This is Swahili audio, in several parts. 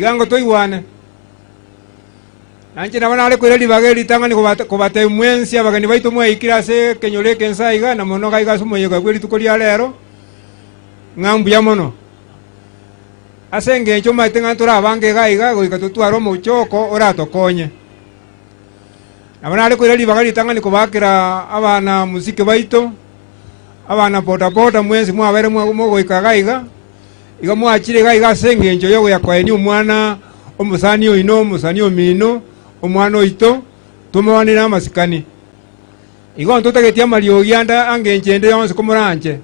Gango toiwane. Nanche nabana ale kweli bageli tanga ni kubate mwensi abagani baitu mwe ikirase kenyole kensa iga na mono ga iga sumo yega kweli tukoli alero. Ngambu ya mono. Asenge choma tenga tura bange ga iga go ikatutwaro mu choko ora tokonye. Nabana ale kweli bageli tanga ni kubakira abana musike baitu. Abana boda mwensi mwa abere mwo go ikaga iga. Iga mwachire ga iga senge njo yogo yakwaeni umwana omusani oino omusani omino omwana oito tumawanira amasikani igo ntotagetia mariogianda ange nchende yonse kumuranje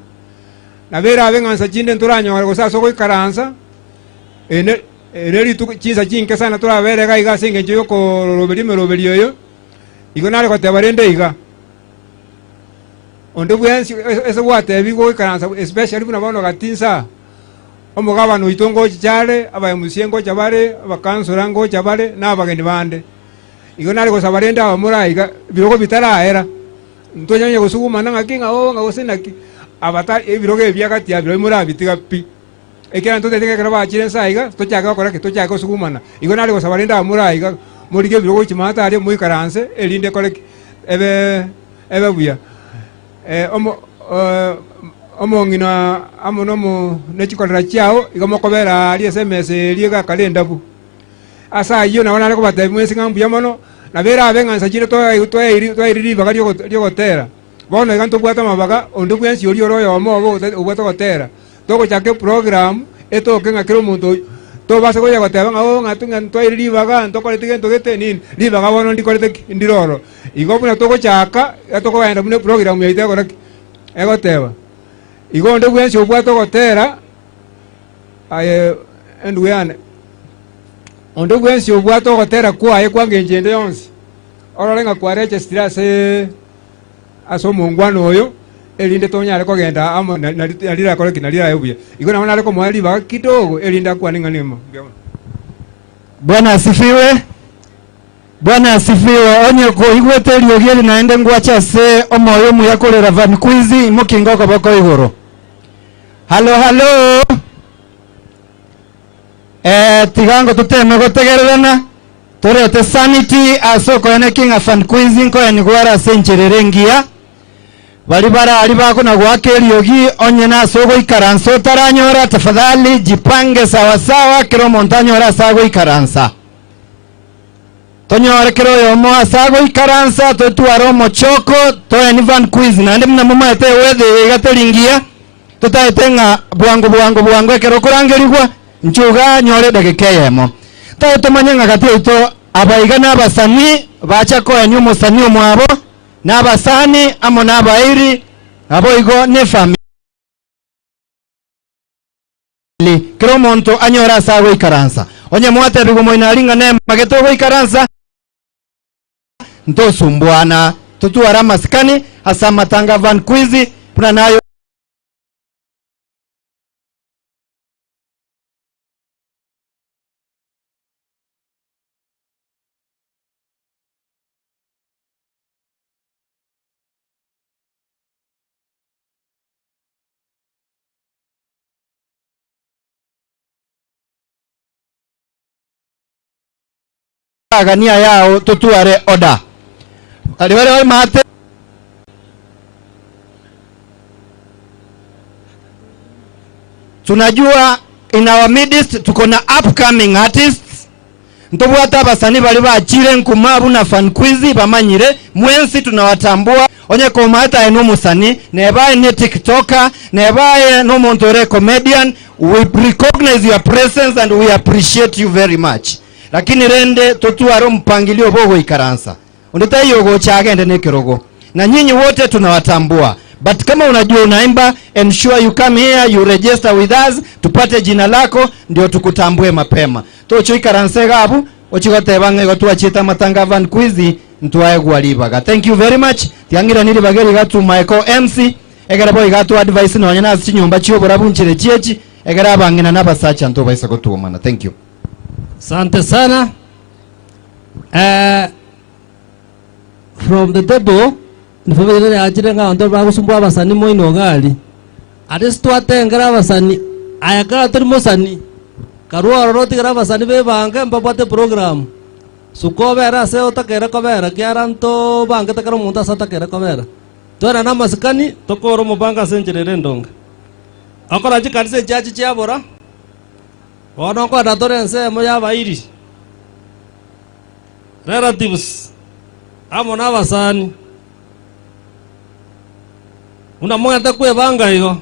nabera abengansa chinde nturanyora gusasa go ikaransa ene chiza chinke sana turabere ga iga senge njo yoko roberi yoyo igo nare kotebarende iga onde bwensi ese wate bigo ikaransa especially kuna bano gatinsa omugabano itongo cyale abayemusiengo cyabare abakansura ngo cyabare nabageni bande igo nari ko sabarenda abamura iga birogo bitaraera ntonyanye gusuguma nangakinga ngagosenaki abata ebirogo ebyagati ya biro muri abitiga pi ekera ntotete kera bachire saiga tochaka bakora ke tochaka gusugumana igo nari ko sabarenda abamura iga muri ge birogo kimata ari mu ikaranse elinde kole ebe buya omongina amonomo nechikolera chiao igamokobera ali SMS liega kalenda bu asa iyo naona ariko bataye mwesi ngambu yamono nabera abengansa chire to iri baga lyogotera bono iganto bwata mabaga onde bwensi oli oroyo omobo ubwata gotera toko chake program eto kenga kero muntu to base goya goteba ngao ngatunga to iri baga ntoko litigento gete nini libaga bono ndikolete ndiroro igobuna toko chaka atoko gaenda mune program yaite gora egoteba igonde bwensi obwato gotera aye enduyane onde bwensi obwato gotera kwa aye kwange njende yonsi orolenga kwa registra se aso mungwano oyo elinde tonyale kogenda amo nalira kole kinalira yobuya igona wana leko mwali ba kidogo elinda kwa ninga nimo. Bwana asifiwe. Bwana asifiwe. Onye ko igwete lyogeli naende ngwacha se omoyo muyakolera van quiz mukingo kabako igoro. Halo tigango tuteme gotegererana torete sanity asoko ene kinga fan quiz ko ene gwara senchererengia bali bara ali bako na gwakeli yogi onye na sogo ikaranso taranyora tafadhali jipange sawa sawa kiro montanyora sago ikaransa tonyore kiro yomo asago ikaransa to tuaro mochoko to ene van quiz na ndi mna mama ete wethe igatelingia tutaetenga bwango ekero kurangerigwa nchuga nyore dagekeyemo to tomanyenga kati ito abaigana abasani bacha ko enyu musani omwabo nabasani amo nabairi abo igo ne family kero monto anyora sawe ikaransa onye mwate bigo moinaringa ne mageto go ikaransa nto sumbwana tutuara maskani hasa matanga van quiz puna nayo agania yao tutuare oda aliwale mate tunajua in our midst tuko na upcoming artists ntobwata basani bali bachire nkumabu na fan quiz bamanyire mwensi tunawatambua onye komata eno musani nebaye ne tiktoker nebaye no montore comedian we recognize your presence and we appreciate you very much lakini rende totuaro mpangilio bogo ikaransa ondeta yogo chagende ne kirogo na nyinyi wote tunawatambua but kama unajua unaimba ensure you come here you register with us tupate jina lako ndio tukutambue mapema tocho ikaransa gabu ochigote bange gotuachita matanga van quiz ntwaye gwalibaga. Thank you very much tiangira niri bageri gatu Michael MC egera boy gatu advice no nyana chinyumba chiyo borabunchire chiechi egera bangina nabasacha nto baisa gotuomana. Thank you. Asante sana. From the table nifumene ajirenga ndo bagusumbwa basani moino gali. Aristo atengera basani ayakara turi musani Karua roti gara basani be bange mbapate program. Suko bera se otakera kobera kiaranto bange takara munta satakera kobera. Tona na maskani tokoro mubanga senjere ndonga. Akora jikanse jaji chiabora. Ono kwa datorense moya bairi. Relatives. Amona basani. Una mwenda kwe banga hiyo.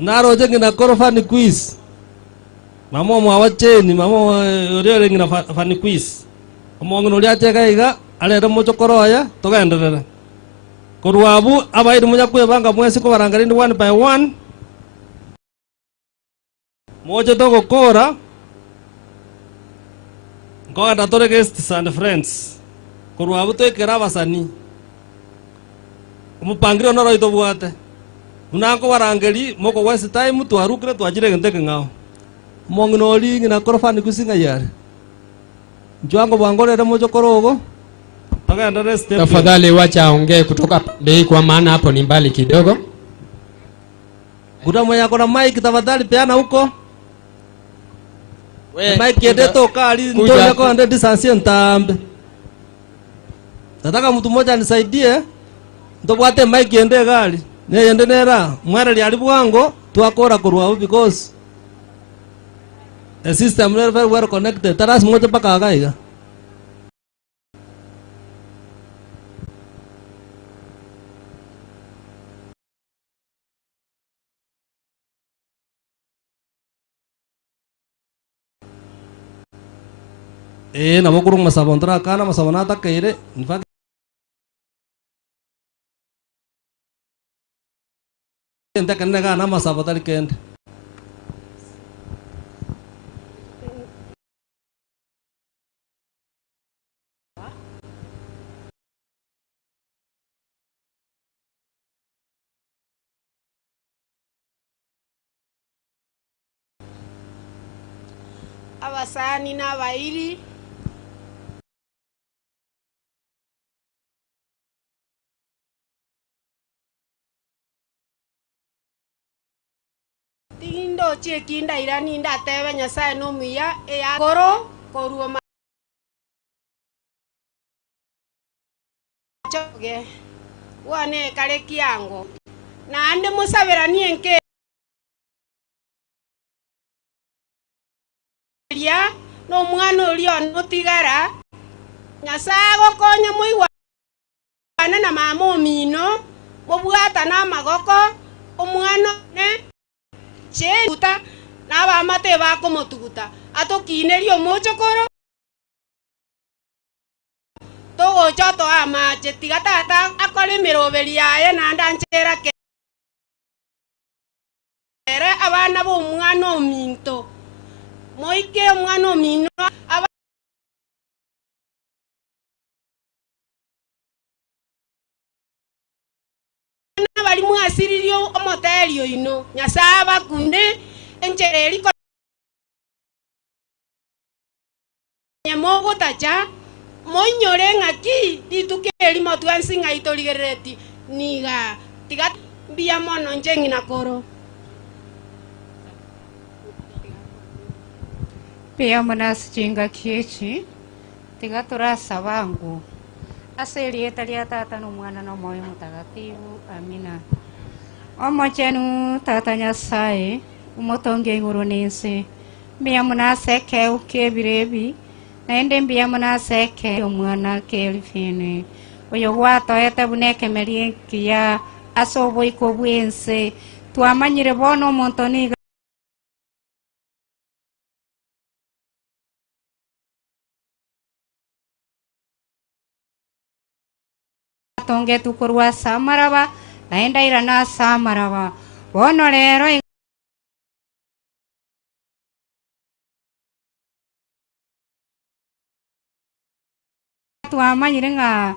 Naro jengi na korofani quiz. Mamo mwawacheni, mamo oriore ngina fani quiz. Omongo nulia cheka iga, alera mocho koroya, toka endelele. Koruabu, abaidi moja kwe banga mwesi kwa barangarindi one by one. Mojo toko kora. Ngoga datore guests and friends. Koruabu to ikera basani. Umupangiro noro ito buate. Unako warangeli moko waste time tuarukire tuajire ngenteke ngao. Mongnoli ngina korofani kusinga yare. Jwango bangore mojo korogo. Toka ndare step. Tafadhali wacha aongee kutoka bei kwa maana hapo ni mbali kidogo. Kuna mwenye akona mic tafadhali peana huko. Mic yende toka ali ndio yako ande distance ntambe. Nataka mtu mmoja anisaidie. Ndobwate mic yende gali. Ne yende nera mwara li alibwango tuakora kurwa because the system is very well connected. Taras moja paka agaiga. Na bokurung masabontra kana masabonata kaire. In fact ente kanne kana masabotari kende. Abasani n'abairi tindo chekinda irani ndatebe nyasaye nomuya eya koro koruoma choge wane kare kiango na ande musabirani enke ya no mwana ulio notigara nyasaye gokonya muiwana na mama omino mobwata na magoko omwana ne chetuta na bamate bakomotuguta atokinerio omochokoro togocha amache tiga tata akore emeroberi yaye naende anchera kere abana bomwana ominto moike omwana omino abana bali mwasiririo omoterio ino nyasaye bakunde enchereri nyemo tacha monyore ngaki ditukeri motwansinga itorigereti niga tiga bia mono njengi na koro pia manas jinga kiechi tiga turasa wangu aseri etalia tata no mwana no moyo mutagatifu amina omochenu tata nyasaye umotonge nguru ninsi bia munaseke ukebirebi naende bia munaseke omwana kelfine oyo gwato etabuneke merie kia asobo ikobwense twamanyire bono montoni tonge tukurwa samaraba naenda irana samaraba bono rero twamanyire nga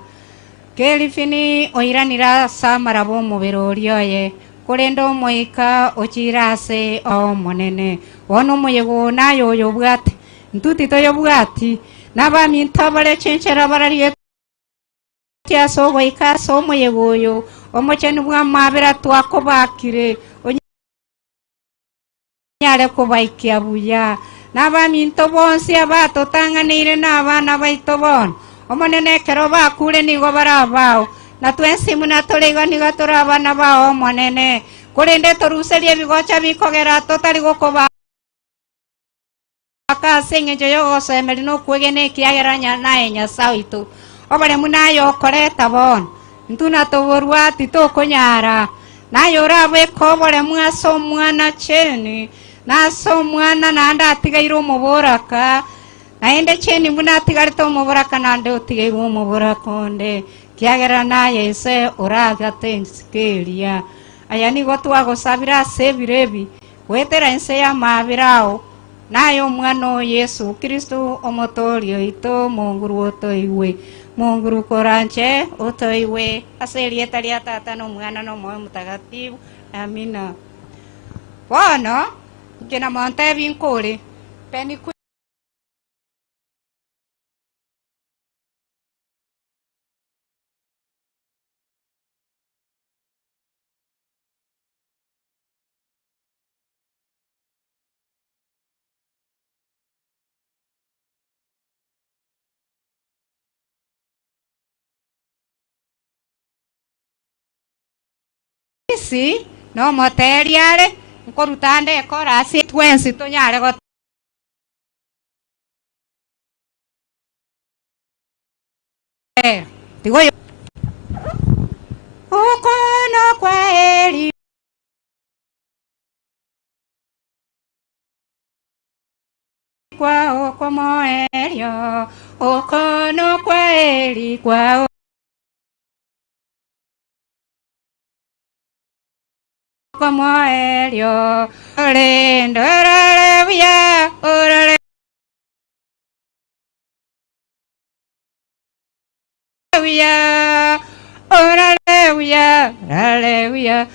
kelifini oiranira samaraba omubirori oye kurendo moika ochirase o monene bono moyego nayo oyo bwate ntuti toyo bwati nabami ntabare chenchera bararie tiaso goika somo yegoyo omocheni bwa mabera twakobakire nyare kubaikia buya n'abaminto bonse abatotanganire n'abana baito bono omonene kero bakure nigo barabao na twensimu na torigo nigo turi abana bao omonene kurinde turuserie ebigocha bikogera totari gokoba akaseng'encho yogosemeri nokwegena ekiageranya naye nyasaye itu obore munayo okoreta bono ntuna toborwati tokonyara naye orabweka obore mwase omwana cheni nase omwana nande atigaire omoboraka naende cheni muna atigarete omoboraka nande otigaire omoboraka onde kiagera naye ase oragate nsikeria aya nigo twagosabira ase ebirebi gwetera ense ya mabirao naye omwana o Yesu Kristo omotorio ito monguru otoiwe monguru koranche otoiwe ase erieta ria tata n'omwana n'omwoyo mutagatifu amina bono ngina monte binkuri peni si no moteriare nkorutande ekorasi twensi tonyare go tigo okono kwa eri kwa okomoerio okono kwa eri kwa como elio orendo oralevia oralevia oralevia oralevia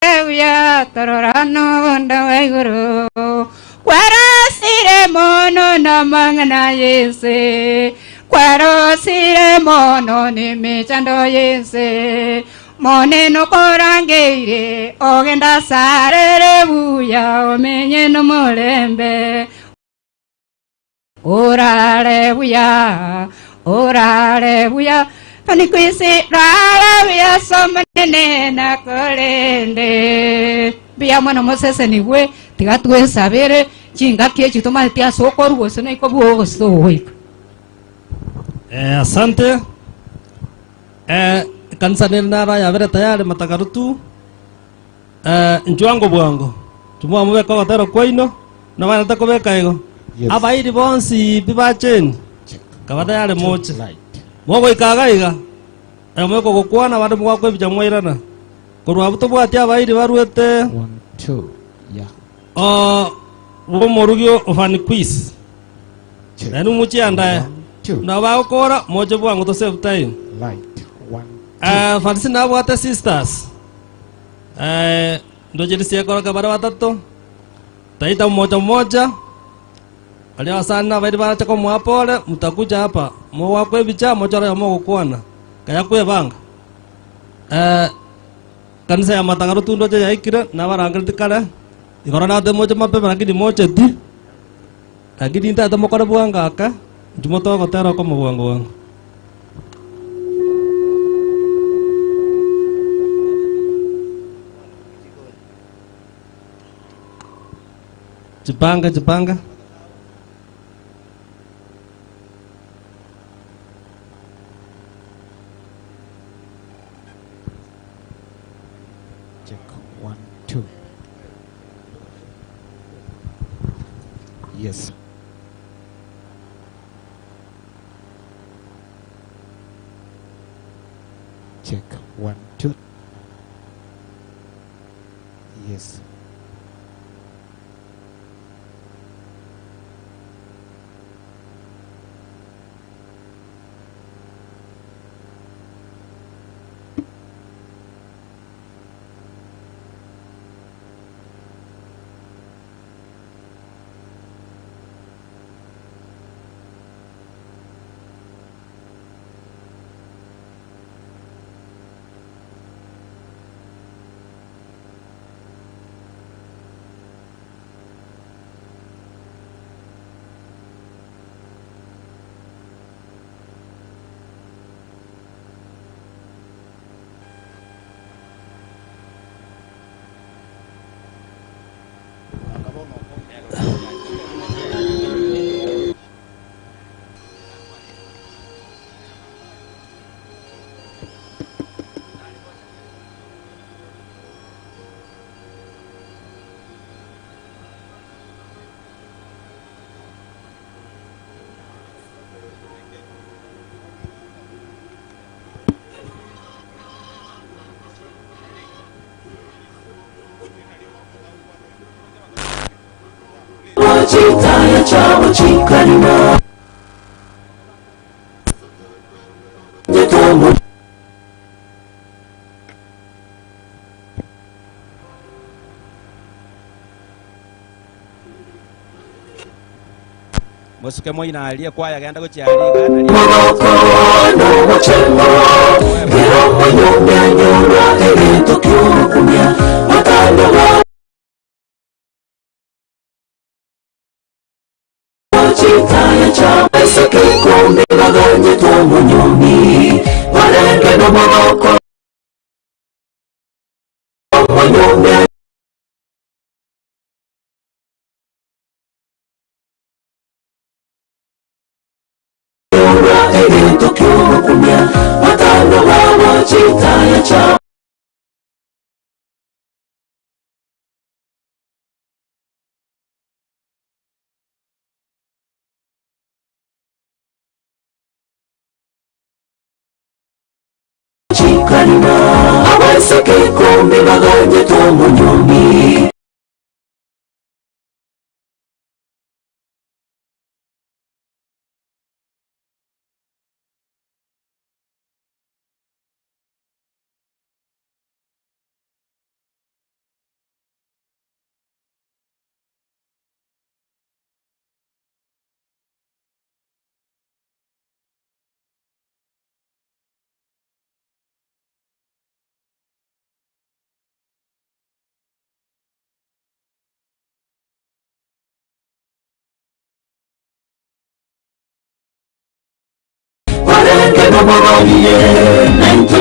oralevia tororano ndawaiguru kwarasire mono namangana yese kwarosire mono nimichando yese moneno korangeire ogenda sarere buya omenye no mulembe orare buya panikwisi rara buya somenene na kolende biya mwana mosese niwe tigatwe sabere chinga kiechi toma tia soko rugo no ikobuo sohoika. Asante. Kanisa nara ya vere tayari matakarutu. Njuango bwango. Tumwa mweka watero kwaino. Na wana tako beka ego. Aba hili bonsi bibacheni. Kawada yale moche. Mwogo ikaga iga. Mweko kukwana wade mwako ebija mwairana. Kurwa buto bwati aba hili waruete. 1 2 yeah. Womorugyo ofani quiz. Nanu muchi andaye. Na ba okora moje bwangu to save time. Light 1 Fansi na wata sisters. Ndo jirisi yakora kabara watato. Taita mmoja. Aliwa sana baidi bara chako mwapole mtakuja hapa. Mwa wako ebicha mochora ya mwa kuona. Kaya kwe banga. Kanisa ya matangaro tundo ya ikira na barangati kala. Ikora na demo moja mape lakini moja ti. Lakini nta demo kora buanga aka. Jumoto ko tero ko mwangu wangu. Jipanga. check 1 2 yes. Check 1 2 yes. chitaya chawo chikarima nyetomo Musuke moina aliye kwaya ganda ko cyari Moroko no wachengo Kero mwenye nyura Egeto kyo kumya Matando wa Chitaya cha Eseke kumbi Maganye tomo nyomi Walenge no moroko Mwenye Tokyo kumya matando wa chitaya cha chikarima awaseke kumbi baganye tomo nyomi Walenge no moroniye Nento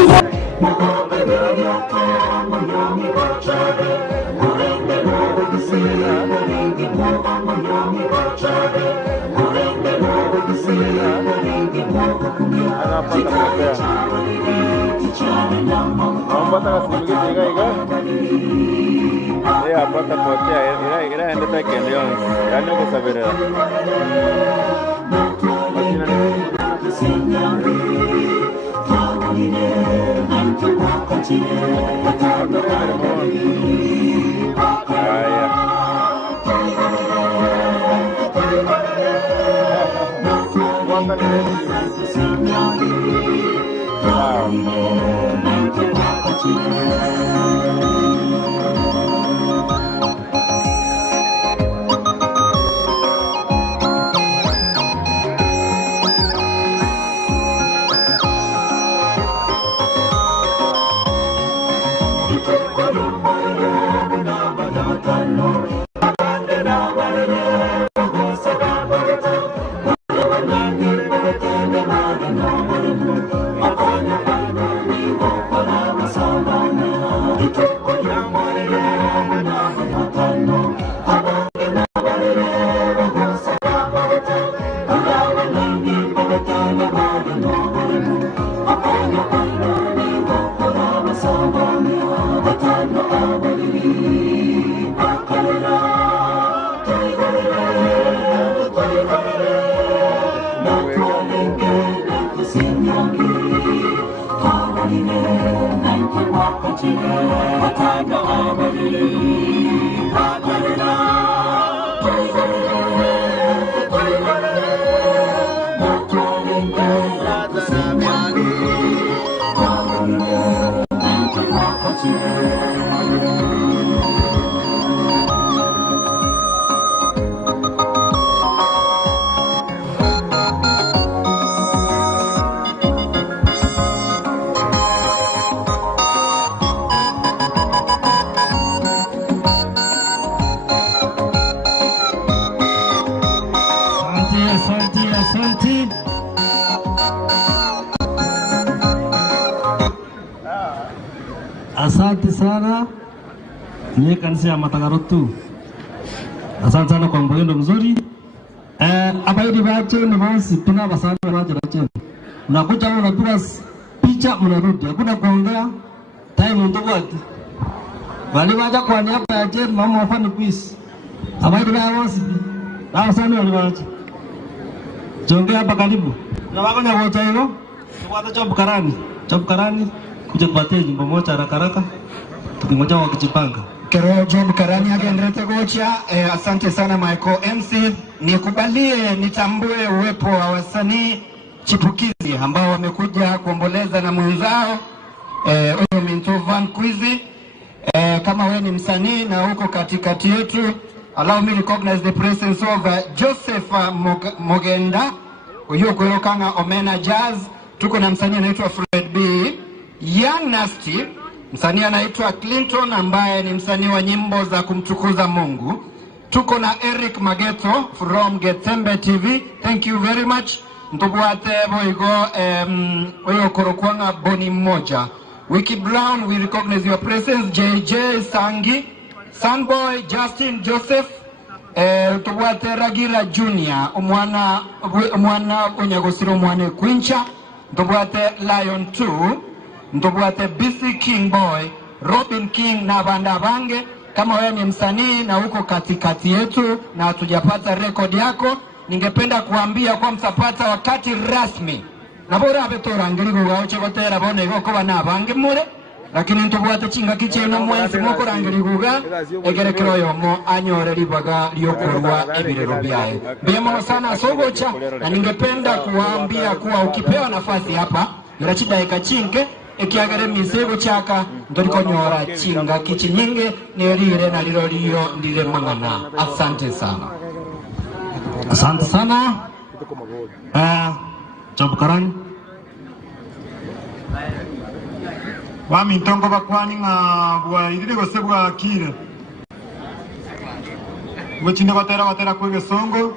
Asante sana ni kanisa ya Matagarotu. Asante sana kwa mwenendo mzuri. Hapa hivi bache ni basi tuna basani wanaje bache. Unakuja unapiga picha unarudi. Hakuna kuongea. Time ndio watu. Wale waja kwa niaba ya Jane mama wafanye quiz. Hapa hivi basi. Hao sana wale waje. Jongea hapa karibu. Na wako na wote hilo. Tuwata chop karani. Kuja kupatia jimbo moja haraka haraka. Tukimoja wakijipanga. Kero Job Karani agendrete gocha. Asante sana Michael MC. Nikubalie nitambue uwepo wa wasanii chipukizi ambao wamekuja kuomboleza na mwenzao huyo Minto Van Kwizi. Kama wewe ni msanii na uko katikati yetu, allow me recognize the presence of Joseph Mogenda huyo kuyokanga Omena Jazz. Tuko na msanii anaitwa Fred B, Young Nasty, msanii anaitwa Clinton ambaye ni msanii wa nyimbo za kumtukuza Mungu. Tuko na Eric Mageto from Getembe TV. Thank you very much. Ntubwate boigo oyo korokwanga Boni Moja. Wiki Brown, we recognize your presence. JJ Sangi, Sunboy, Justin Joseph, Tubwate Ragira Junior, umwana unyagosiro mwane Quincha, Tubwate Lion 2, Tubwate BC King Boy, Robin King na banda bange. Kama wewe ni msanii na uko katikati yetu na hatujapata rekodi yako, ningependa kuambia kwa msapata wakati rasmi. Nabora abetora ngirigo gaoche gotera bone goko bana bange mure, lakini ntubwate chinga kicheno mwensi moko rangirigo ga egerekero yomo anyore ribaga liokorwa ebirero byaye. Bemo sana sogocha, na ningependa kuambia kuwa ukipewa nafasi hapa nirachida ekachinke ekiagare misego chaka ndoriko nyora chinga kichinyinge nerire na lirolio ndire mangana. Asante sana. Asante sana. Job Karani. Wami ntongo bakwani nga bwa irire gose bwa kire. Mwechinde batera kwege songo.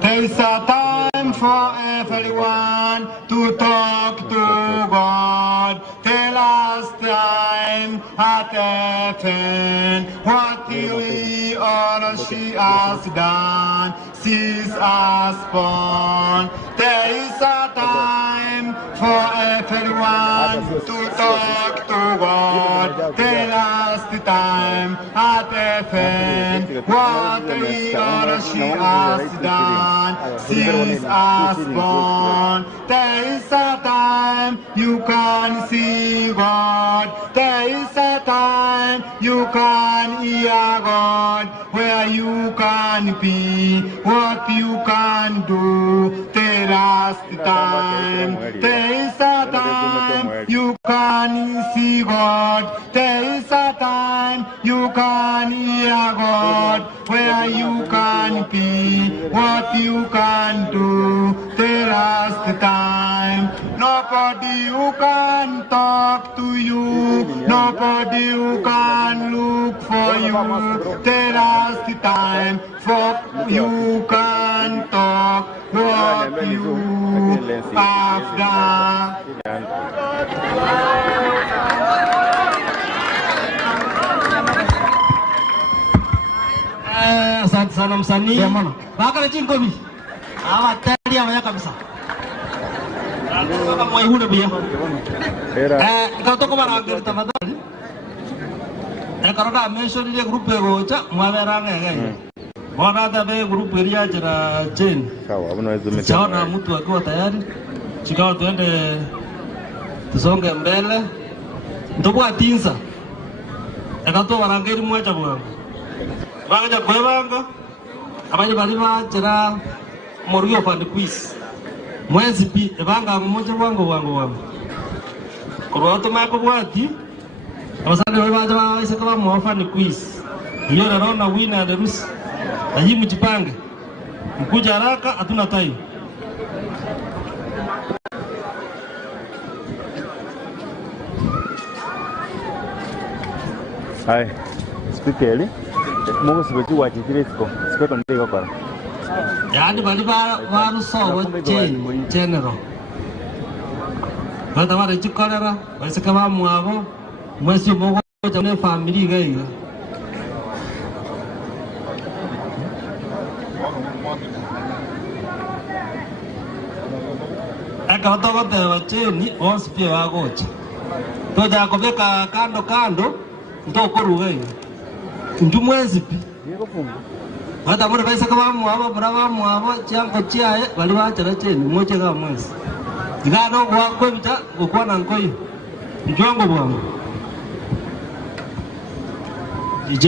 There is a time for everyone to talk to God. The last time at heaven, what he or she has done, she's us born. There is a time for everyone to talk to God. The last time at heaven, what he or she has done, since us born. There is a time you can see God. There is a time you can hear God. Where you can be, what you can do. The last time. There is a time you can see God. There is a time you can hear God. Where you can be, what you can do. The last time. Nobody who can talk to you. Nobody who can look for you. The last time. For you can talk what you have done. Asante sana msanii. Bakala chinkobi. Awa tali amaya kabisa. Kama mwaihune bia. Katoko barangeri tafadhali. Karoda mention ile group gocha mwaberanga yeye. Bwana tabe group area jira chain. Sawa, unaweza chaona mtu akiwa tayari. Chikao tuende tusonge mbele. Ndogo atinza. Akato barangeri mwacha bwana. Banga kwebanga. Abaje baliba jira Morio Van Quiz. Mwezi pi banga mmoja wangu. Kwa watu mako bwati. Abasande babaje baise kama Van Quiz. Hiyo naona winner the rules. Na hii mjipange. Mkuja haraka hatuna time. Hai. Speakeli. Mungu sibeju wa chitirisiko. Speko ndiko kwa. Yaani bali baru so chain general. Bata wale chikorera, basi kama mwabo, mwezi mmoja jamii family gaiga. Aka toka tewa cheni, onsi pia wagocha. Toja kobeka kando, ntoko rugai. Ndu mwezi pi. Bata mwana baisa kama mwabo, brava mwabo, chango chiae, bali wachara cheni, mmoja kama mwezi. Zigano kwa kwemta, ukwana nkoyo. Njuango bwangu. DJ.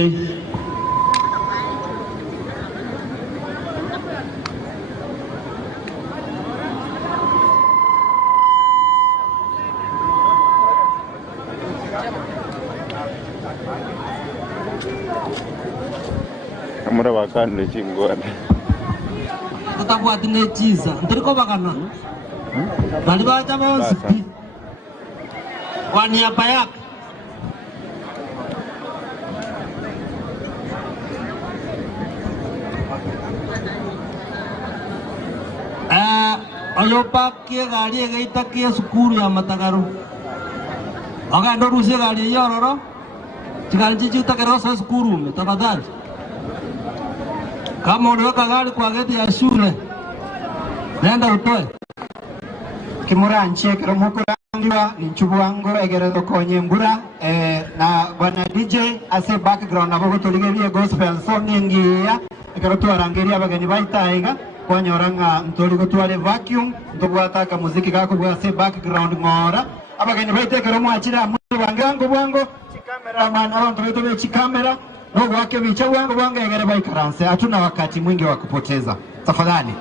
Amura bakande chingwana. Tatapwati nechiza. Ntiriko bakana. Bali bacha bawasipi. Kwa niaba yake. Oyopakie gari egeitakie sukuru ya Matagaru. Agando rusie gari yororo. Chikali chichiutakera sa sukuru me tafadhali. Kama uliweka gari kwa geti ya shule, nenda utoe. Kimura nchekero mukurangwa ni nchubu wangu egerezo konye mbura na bwana DJ ase background abo gutoligerie gospel song ngiya ekero twarangeria abageni baitaiga kwanyoranga ntoli gutware vacuum ndobwataka muziki gako bwa ase background ngora abageni baitekero mwachira mubangango bwango chikamera mana abantu beto be chikamera no wake bicha bwango egere baikaranse hatuna wakati mwingi wa kupoteza tafadhali.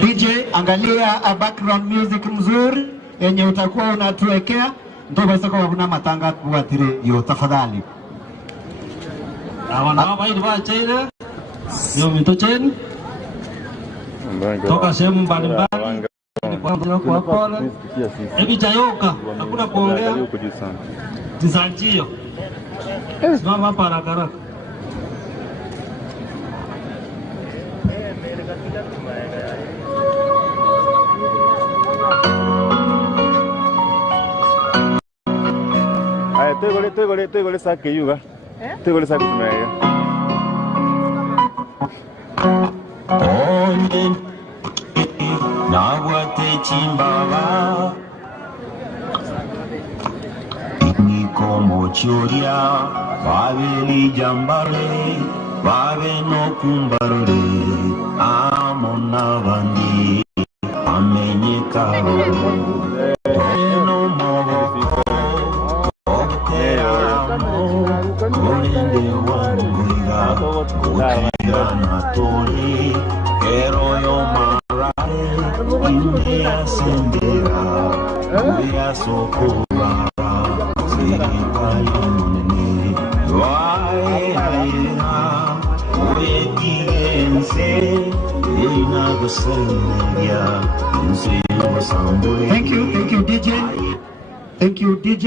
DJ angalia a background music mzuri yenye utakuwa unatuwekea ndio basi kwa kuna matanga kuatire hiyo tafadhali. Awana hapa ili bachaire yo mitocheni toka sehemu mbalimbali kwa pole hivi chayoka hakuna kuongea tisanjio simama hapa haraka haraka. Tegole sake yuga. Tegole sake tumega. Onye nabwate chimbaba niko mochoria babeli jambale babe no kumbarole amona bandi amenyekaro tono moboko Golende wanguiga Ukira natori Kero yo marare India sendera Uya sokora Sirika yonene Wae haina Uye kiense Ina goselia Nse wasambwe Thank you DJ. Thank you DJ.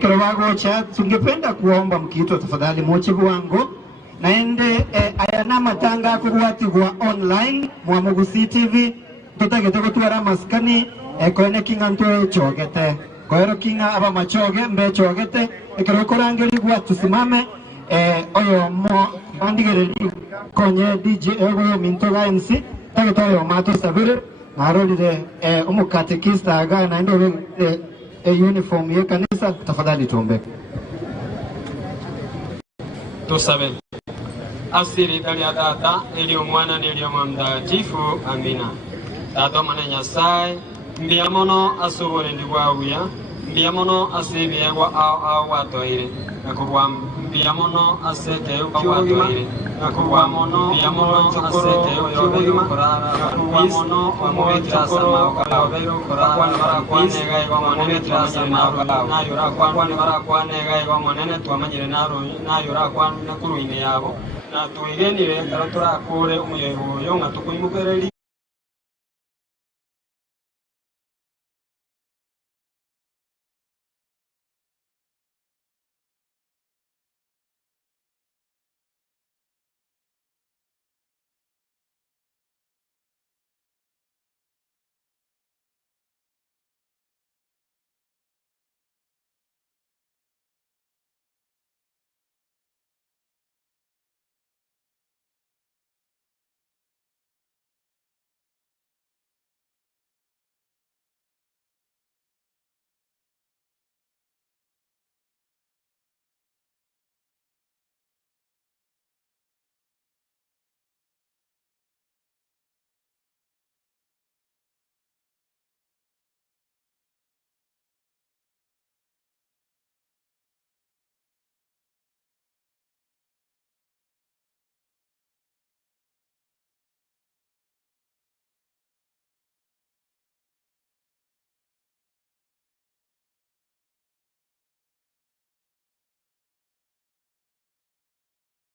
Kero cha tungependa kuomba mkiitwa tafadhali mochibu wangu naende ayana matanga kuwati kwa online mwa Mugusi TV tutagete gutwara maskani kwene kinga ntwe chogete kwero kinga aba machoge mbe chogete kero korangeri kwa tusimame oyo mo andigereri konye DJ oyo mintoga MC tagete oyo mato sabire narolire umukatekista aga naende uniform ye kanisa tafadhali tuombe. Tusabe. Asiri dali data ili umwana nili mtakatifu amina. Tata mana Nyasaye mbiamono asubore ndigwawuya mbiamono asibiye gwa au watoire nakubwa mbiamono asete watoire nakubwa mono mbiamono asete yobero korara nakubwa mono omubita sama okabero korara kwane gai gwa monene twasama na yura kwane bara kwane gai gwa monene twamanyire naro na yura kwane nakuruine yabo na tuigenire karo turakure umuyobo yo ngatukuimukereri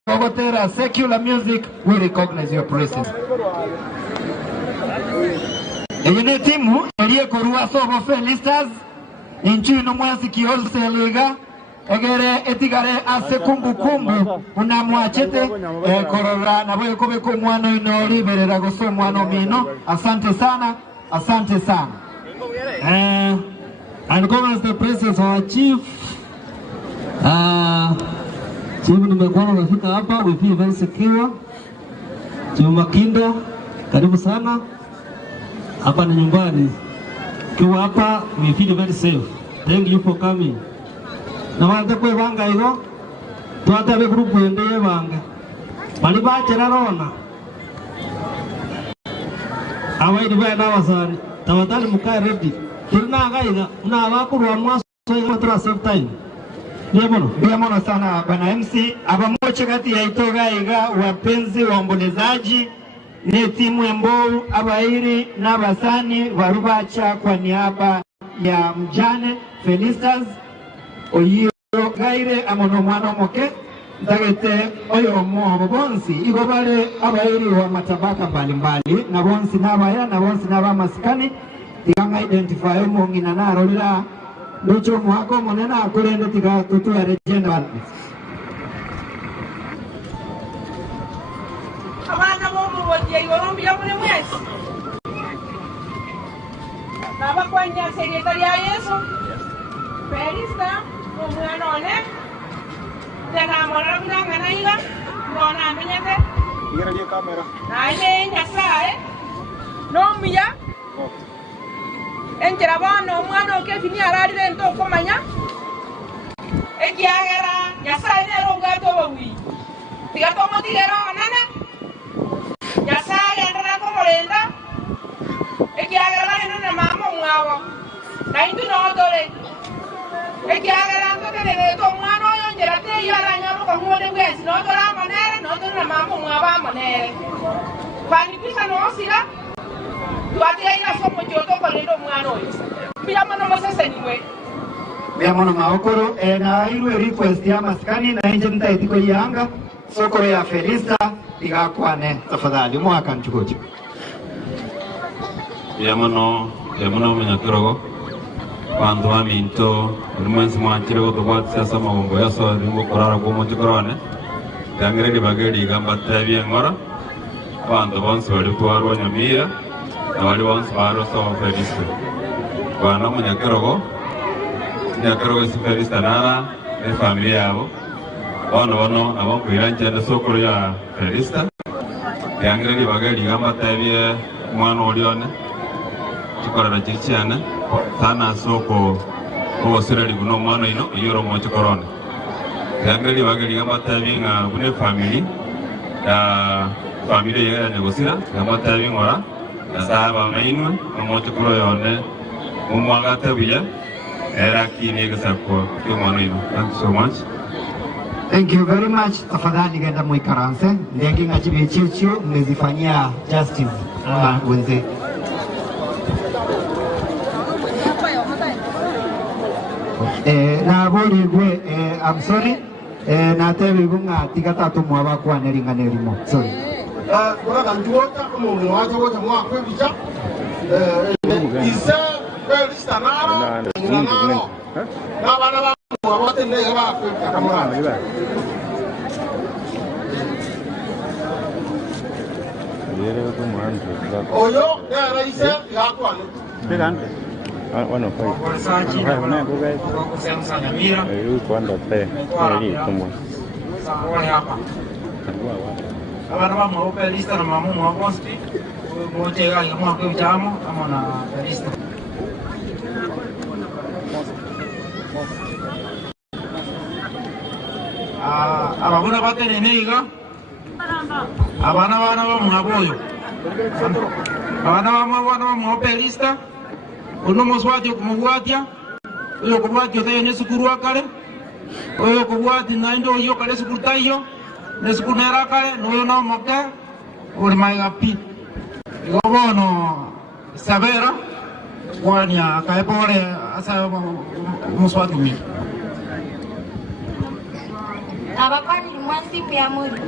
Bogotera secular music, we recognize your presence. Ejene timu yaliye korua sobo Felistas inchino mwasi kiolse liga egere etigare ase kumbukumbu unamwachete korora na boye kobe ko mwana inori berera goso mwana mino. Asante sana, asante sana. And recognize the presence of our chief. Chief nimekuwa nafika hapa, we feel very secure. Chief Makinda, karibu sana. Hapa ni nyumbani. Kiwa hapa, we feel very safe. Thank you for coming. Na wanda kwe banga hiyo, tuwata be grupu endeye banga. Bali bachera rona. Awaidi bana wasani. Tawatali mukae ready. Kirna gaiga, una bakuru amwaso matra save time. Biamono sana bana MC. Abamoche kati ya itoga iga wapenzi waombolezaji ni timu Embou abairi na basani warubacha kwa niaba ya mjane Felistas oyiro gaire amono mwana moke dagete oyo mo bonsi igobale abairi wa matabaka mbalimbali na bonsi nabaya na bonsi naba maskani tiganga identify mo ngina naro lila lucho mwako monena akurende tiga tutu ya regenda abana bomu wodiye yorombi yabune mwezi naba kwanya sekretari ya Yesu Felista mwanone tena mwana mnanga naiga ndona amenyete Ngira die kamera. na ile nyasaye nomya enjera bano mwana okefini ararire ndo komanya ekiagera nyasaye nero ngato bawi tigatomo tigero nana nyasaye ndara komorenda ekiagera nene mama mwawo na indu no dore ekiagera ndo tene to mwana oyo njera te yara nyaro ko ngode gwesi no dora manere no dora mama mwawa manere pani pisa no sira tuatia ina somo joto ko lendo mwana oyo biamono mosese niwe biamono maokoro na iru request ya maskani na nje mtaitiko yanga soko ya Felista igakwane tafadhali mwaka nchukocho biamono menyakirogo bantu baminto ulimensi mwachiro tobwat sasa mabongo yaso ringo korara ko mochikorone tangere bageri gamba tabye ngora bantu bonse bali twaro nyamira na wali bonse baro so Felista bana munyakirogo si Felista nara ne familia yabo bano abakwira nchende soko ya Felista tangere bageri gamba tabye mwana olione chikorana chichiana sana soko ko sirali kuno mwana ino yoro mo chikorona tangere bageri gamba tabye nga bune familia ya negosira gamba tabye ngora saba mainwe mo chikoro yone umwaga tabiya era kini gasako mwana ino. Thank you so much. Thank you very much. Tafadhali genda mwikaranse ndenge ngachibe chicho mmezifanyia justice wenze. Na boli gwe I'm sorry na tewe bunga tigatatu mwaba kwa neringanerimo. Sorry. Kwa kanjuota kama unawacha wote mwakwe bicha isa Felista nara nginanaro na bana ba wote ndege ba Afrika kama oyo ya raisa yakwa Pegante. Bueno, pues. Una cosa mira. Cuando te como. Abana ba Felista na mamu mwa posti mo chega ngamo ko jamo amona Felista abaguna batene neiga abana ba mwaboyo abana ba mwa Felista uno moswati kumubwatia uyo kubwatia tayene sukuru akale uyo kubwati naindo uyo kale sukuru tayo neskunera kale nuyo no moke uri maiga pi gobono sabera wanya kaipore asa muswati mi abakani Mwanti Piamuri.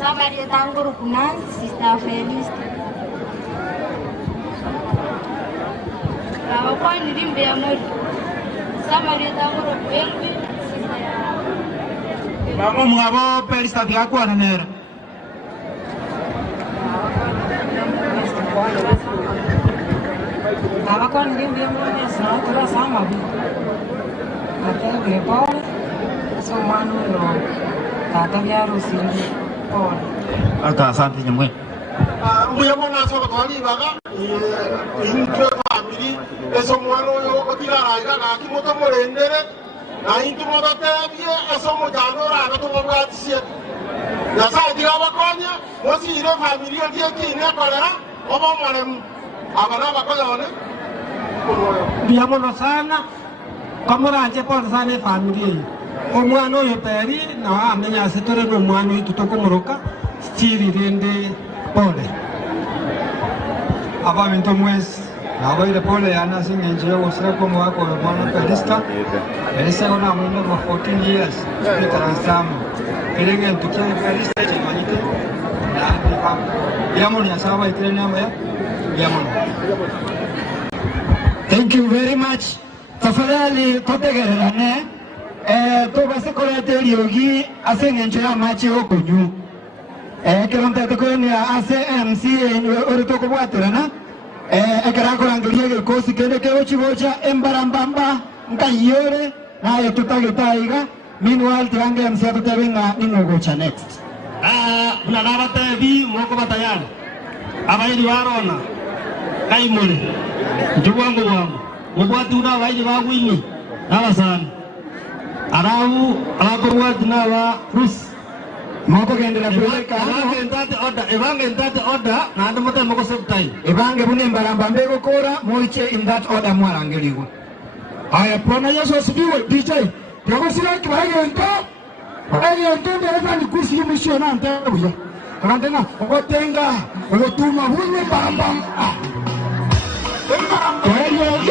Samaria Tanguru Kunan, Sister Felista. Kwa Nirimbe Amori. Samaria Tanguru Elvi, Sister. Mama mwabo Felista Tiakwa Nera. Kwa Nirimbe Amori, Sanatura Samabi. Atende Paul, so manu no. Tata Viaro Siri. Ata asante nyamwe. Muyamona soka twali baga intwe family eso mwana oyo otiraraga na kimoto morendere na intu moto tebye eso mutanora agatungo bwatise na sa diga bakonya mosi ire family otie kine kolera obo mwana abana bakoyone Muyamona sana kamuranje pona sana family omwana oyo peri na amenya setore no mwana oyo tutokomoroka stiri rende pole aba minto mwezi aba ile pole yana singenje osira como wako mwana Felista Felista kona mwendo kwa 14 years transama ilenge tukia Felista chimanyite na yamo ni asaba itreni yamo yamo. Thank you very much. Tafadhali totegerane to basi kola teriogi asengenje amache okonyu Keronte te kweni ACMC orito kubwatirana ekarakorangirie gikosi kende keochigocha embarambamba nkayore naye tutagitaiga meanwhile tirange MC tutebenga ningogocha next unalaba tebi moko batayana abaili warona kaimule njuwangu wangu mubwati una baili bagwini abasana arawu abakorwati naba Rus Moko gendera buleka evange in that order na ndo mota moko septai evange bune mbaramba mbego kora moiche in that order mwarangeliwa haya Bwana Yesu asifiwe. DJ yakosira kibaye ento ndio ni kusi mission na ntabuya karantena ogotenga ogotuma bunye bamba ayo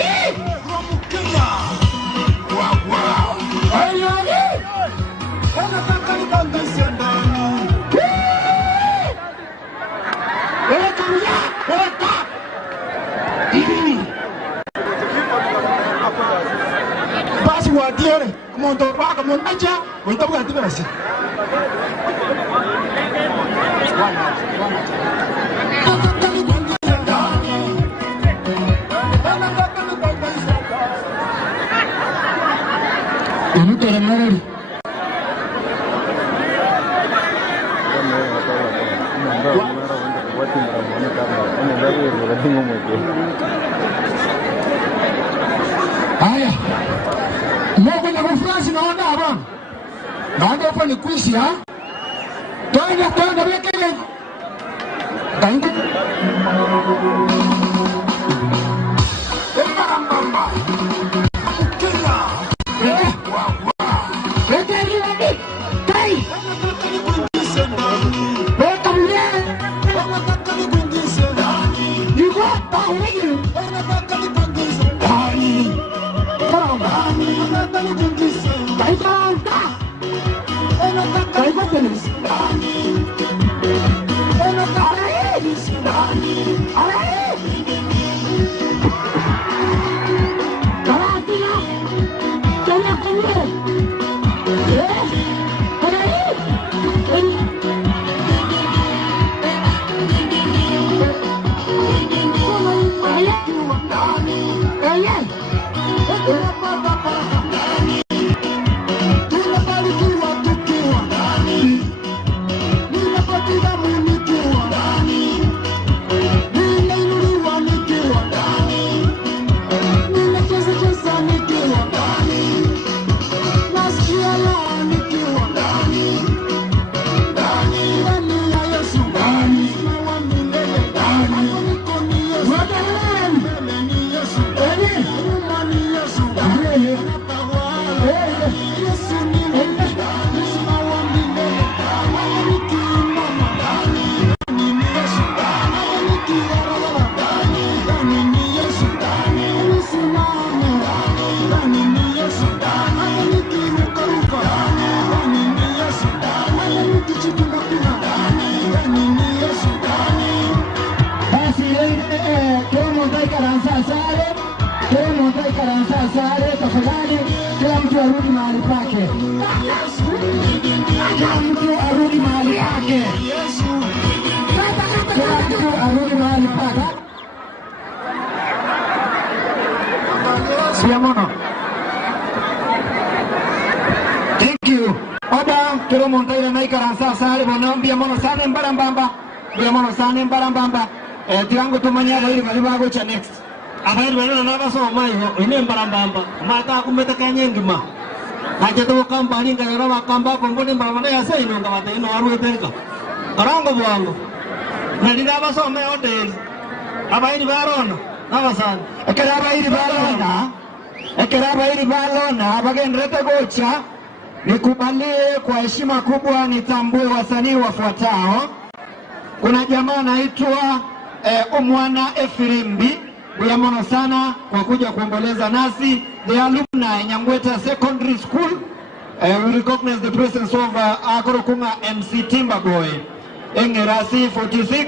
basi wadiere mondo baka monaja witabuka tibasi Unutore marari haya Mungu na kufurahi naona hapa naenda hapa ni kuishi ha twende weke tangu Mbamba arudi mahali pake. Kila mtu arudi mahali pake. Kila mtu arudi mahali pake. Siamono. Thank you. Oda kero montaira na ikaransa sare bona Biamono sane mbarambamba. Biamono sane mbarambamba. Tirango tumanya bali bago cha next. Abairi bali na baso mayo ine mbarambamba. Mata kumeta kanyengi ma. Haje to kamba ninga yoro kamba ko ngone mbarambamba ya sai no ngabate ino aru etenka. Arango bwango. Na dinda baso me hotel. Abairi barono. Nabasana. Ekerabairi balona bagendrete gocha. Nikubalie kwa heshima kubwa nitambue wasanii wafuatao. Kuna jamaa anaitwa Omwana Efirimbi. Biamono sana kwa kuja kuomboleza nasi. The alumni Nyangweta Secondary School. We recognize the presence of Agorokunga MC Timber Boy. Engerasi 46.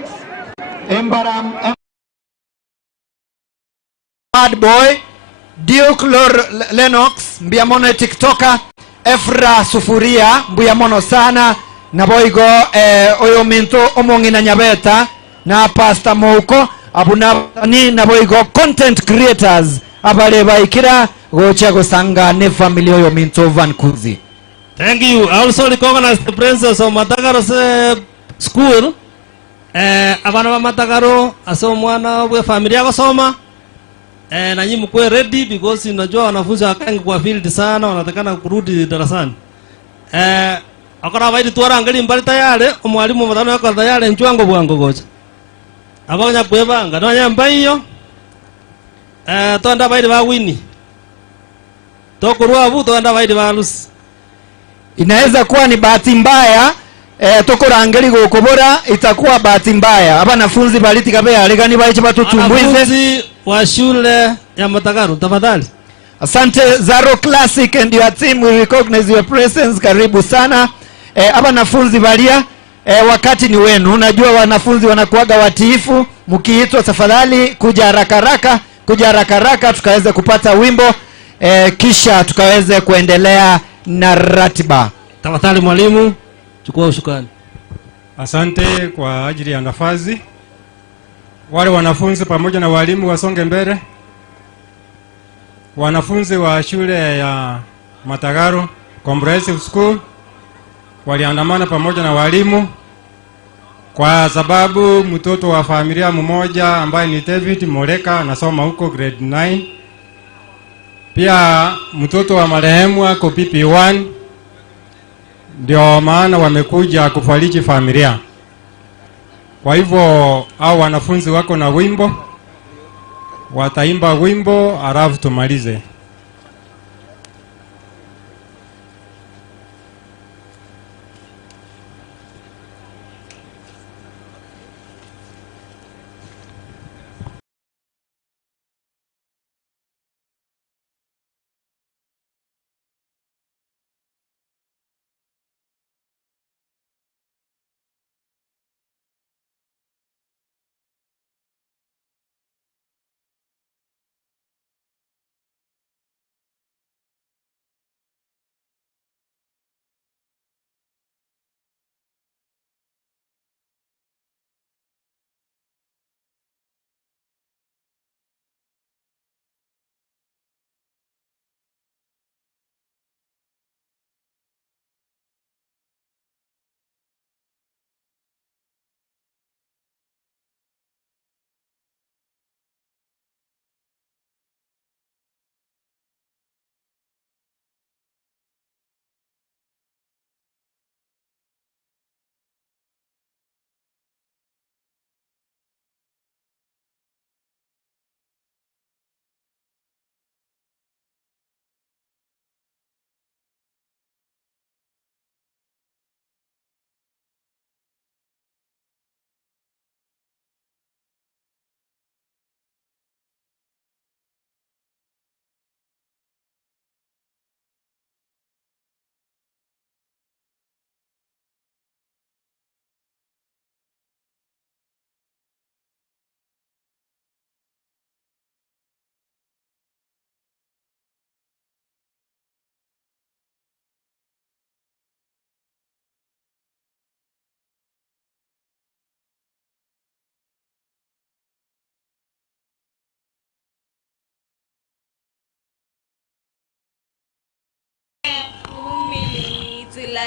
Embaram Bad Boy, Duke Lennox, Biamono TikToker, Efra Sufuria, Biamono sana, na boigo oyo minto omongi na nyabeta, na Pastor Mouko, abunani na boigo content creators, abale baikira, gocha gosanga ne family oyo minto Vankuzi. Thank you. I also recognize the presence of Matagaro School. Abana wa Matagaro, aso mwana wa familia kusoma. Na nyinyi mkuwe ready because unajua wanafunzi wakangi kwa field sana, wanatakana kurudi darasani. Akora baidi tuara angali mbali tayari, mwalimu mtano yako tayari nchwango bwango gocha. Abanya kwebanga, nanya mbayo. Tonda baidi ba wini. Tokurua abu tonda baidi ba lusi. Inaweza kuwa ni bahati mbaya, tokora angeli gukobora itakuwa bahati mbaya. Aba nafunzi baliti kabe alegani baiche batutumbuize. Wanafunzi wa shule ya Matagaro, tafadhali. Asante Zaro Classic and your team, we recognize your presence. Karibu sana. Aba nafunzi balia, wakati ni wenu. Unajua wanafunzi wanakuaga watiifu. Mkiitwa tafadhali kuja haraka haraka tukaweze kupata wimbo, kisha tukaweze kuendelea na ratiba. Tafadhali mwalimu, chukua usukani. Asante kwa ajili ya nafasi. Wale wanafunzi pamoja na walimu wasonge mbele. Wanafunzi wa shule ya Matagaro Comprehensive School waliandamana pamoja na walimu kwa sababu mtoto wa familia mmoja ambaye ni David Moleka anasoma huko grade 9. Pia mtoto wa marehemu ako PP1. Ndio maana wamekuja kufariji familia. Kwa hivyo hao wanafunzi wako na wimbo, wataimba wimbo alafu tumalize.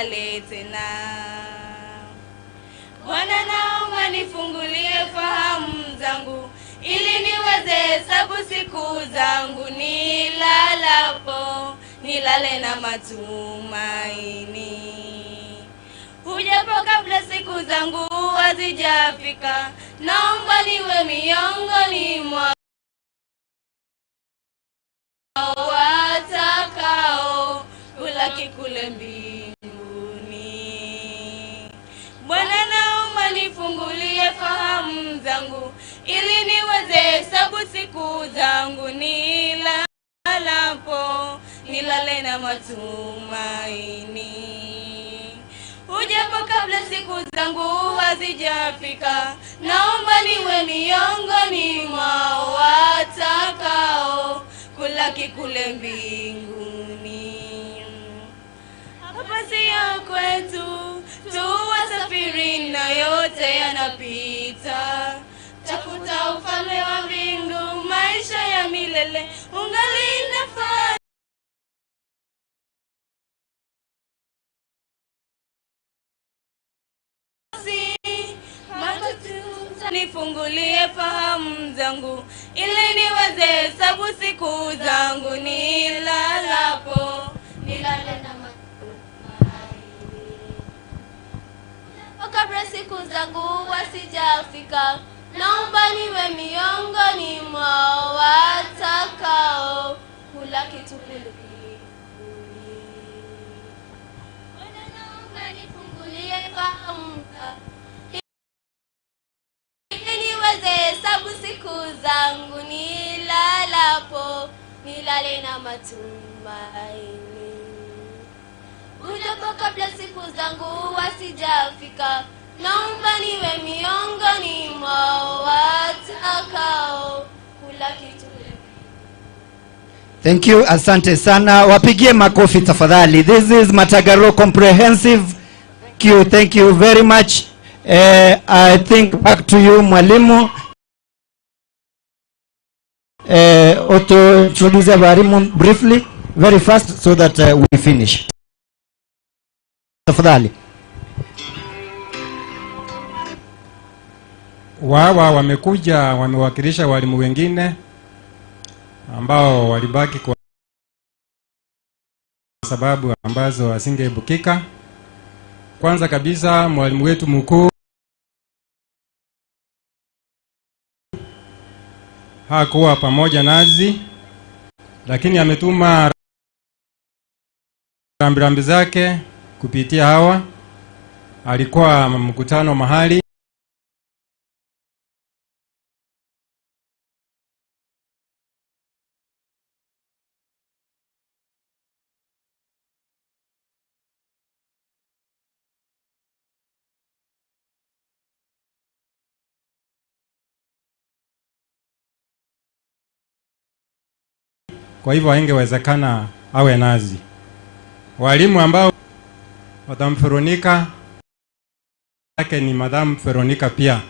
nilale tena. Bwana naomba nifungulie fahamu zangu, ili niweze hesabu siku zangu nilalapo, nilale na matumaini. Hujapo kabla siku zangu hazijafika, naomba niwe miongoni mwa watakao kulaki kule mbinguni. Bwana naomba nifungulie fahamu zangu, ili niweze hesabu siku zangu nilalapo, nilale na matumaini. Ujapo kabla siku zangu hazijafika, naomba niwe miongoni mwa watakao kulaki kule mbinguni. Hapa sio kwetu tu wasafiri, na yote yanapita. Tafuta ufalme wa mbingu, maisha ya milele ungali nafasi. Nifungulie fahamu zangu, ili niweze hesabu siku zangu nilalapo, nilale na matumaini. Kabla siku zangu wasijafika, naomba niwe miongoni mwa watakao kulaki kule mbinguni. Naomba nifungulie fahamu hesabu siku zangu nilalapo, nilale na matumaini. Ujapo kabla siku zangu wasijafika, naomba niwe miongoni mwa watakao kulaki kule. Thank you, asante sana. Wapigie makofi tafadhali. This is Matagaro Comprehensive. Thank you very much. I think back to you, Mwalimu. Introduce Mwalimu briefly, very fast, so that we finish. Tafadhali. Wawa wamekuja wamewakilisha walimu wengine ambao walibaki kwa sababu ambazo asingeebukika. Kwanza kabisa mwalimu wetu mkuu hakuwa pamoja nazi, lakini ametuma rambirambi zake kupitia hawa. Alikuwa mkutano mahali kwa hivyo haingewezekana awe nazi. Walimu ambao Madam Veronica yake ni Madam Veronica pia.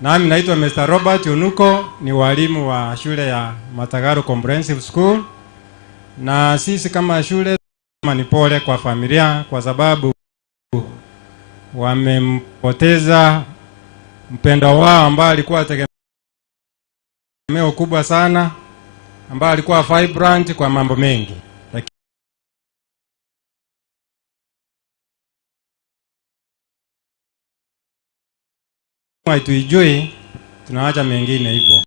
Nami naitwa Mr. Robert Onuko, ni walimu wa shule ya Matagaro Comprehensive School. Na sisi kama shule ni pole kwa familia, kwa sababu wamempoteza mpendwa wao ambaye alikuwa tegemeo kubwa sana, ambaye alikuwa vibrant kwa mambo mengi. Lakini tuijui, tunaacha mengine hivyo.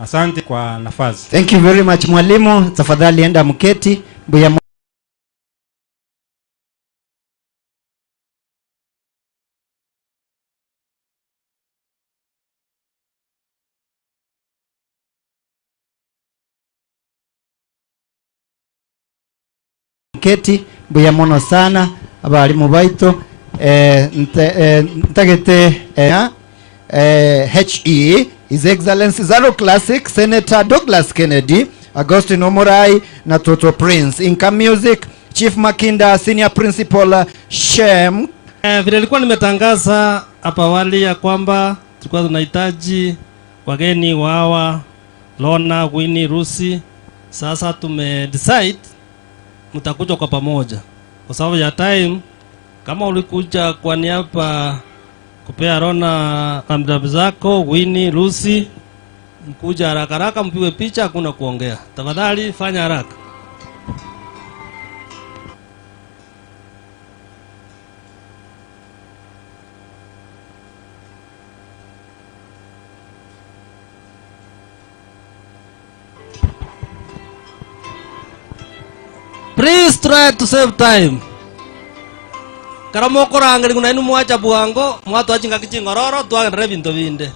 Asante kwa nafasi. Thank you very much Mwalimu. Tafadhali enda mketi. Keti buya mono sana abalimu baito ntagete HE His Excellency Zaro Classic Senator Douglas Kennedy Agustin Omurai na Toto Prince. Inka Music, Chief Makinda, Senior Principal Shem. Vile nilikuwa nimetangaza hapa awali ya kwamba tulikuwa tunahitaji wageni wawa Lona, Winnie, Rusi. Sasa decide mtakuja kwa pamoja. Kwa sababu ya time, kama ulikuja kwa niaba kupea Lona rambirambi zako, Winnie, Rusi, mkuja haraka haraka mpigwe picha, hakuna kuongea. Tafadhali fanya haraka. Please try to save time. Karamo korangari kuna inu mwacha buango, mwatu achinga kichingororo, tuagendere bintu binde.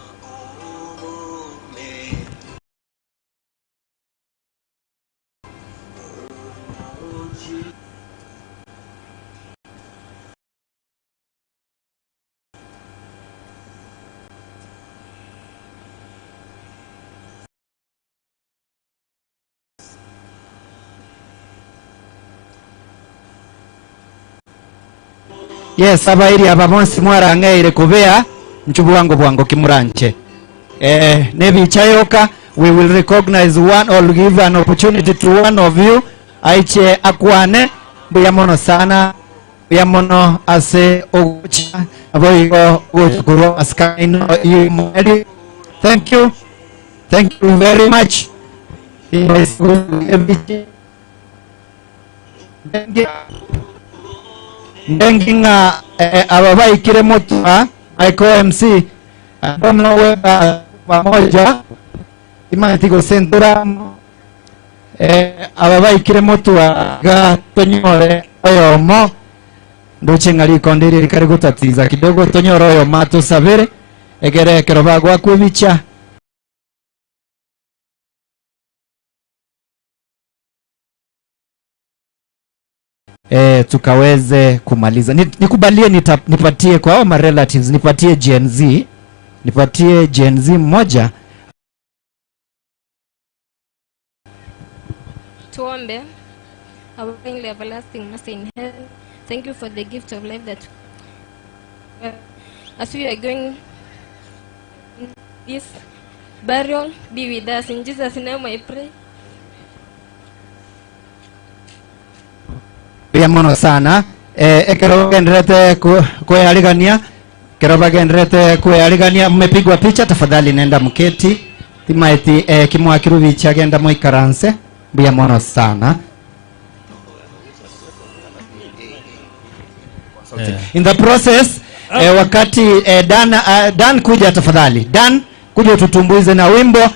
Yes, abairi abamonsi mwarangeire kubea nchubu wangu bwango kimuranche. Nebichayoka, we will recognize one or give an opportunity to one of you. Aiche akwane, buyamono sana, buyamono ase ogucha, aboigo uguro askaino yumeri. Thank you. Thank you very much. Yes, Ndenginga ababaikire motua Aiko MC Adono weba pamoja Imatigo sentura ababaikire motua ga tonyore oyomo nduche ngali kondiri rikari gutatiza kidogo tonyoro oyo mato sabere egere kerobagwa kwebicha tukaweze kumaliza. Nikubalie nipatie kwa hao relatives, nipatie Gen Z mmoja. Tuombe. Our Heavenly everlasting Master in heaven, thank you for the gift of life that as we are going this burial, be with us. In Jesus' name I pray. Biamono sana ekero genderete kuyaligania keroba genderete kuyaligania mmepigwa picha tafadhali nenda mketi timaiti kimwakiru bicha genda moikaranse biamono sana in the process wakati Dan kuja tafadhali Dan kuja ututumbuize na wimbo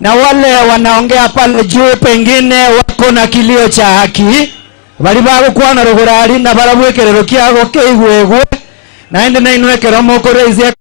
na wale wanaongea pale juu pengine wako na kilio cha haki bali bago kwana rogorari na barabwekerero kiago keigwegwe naende nainwekero mokoreizia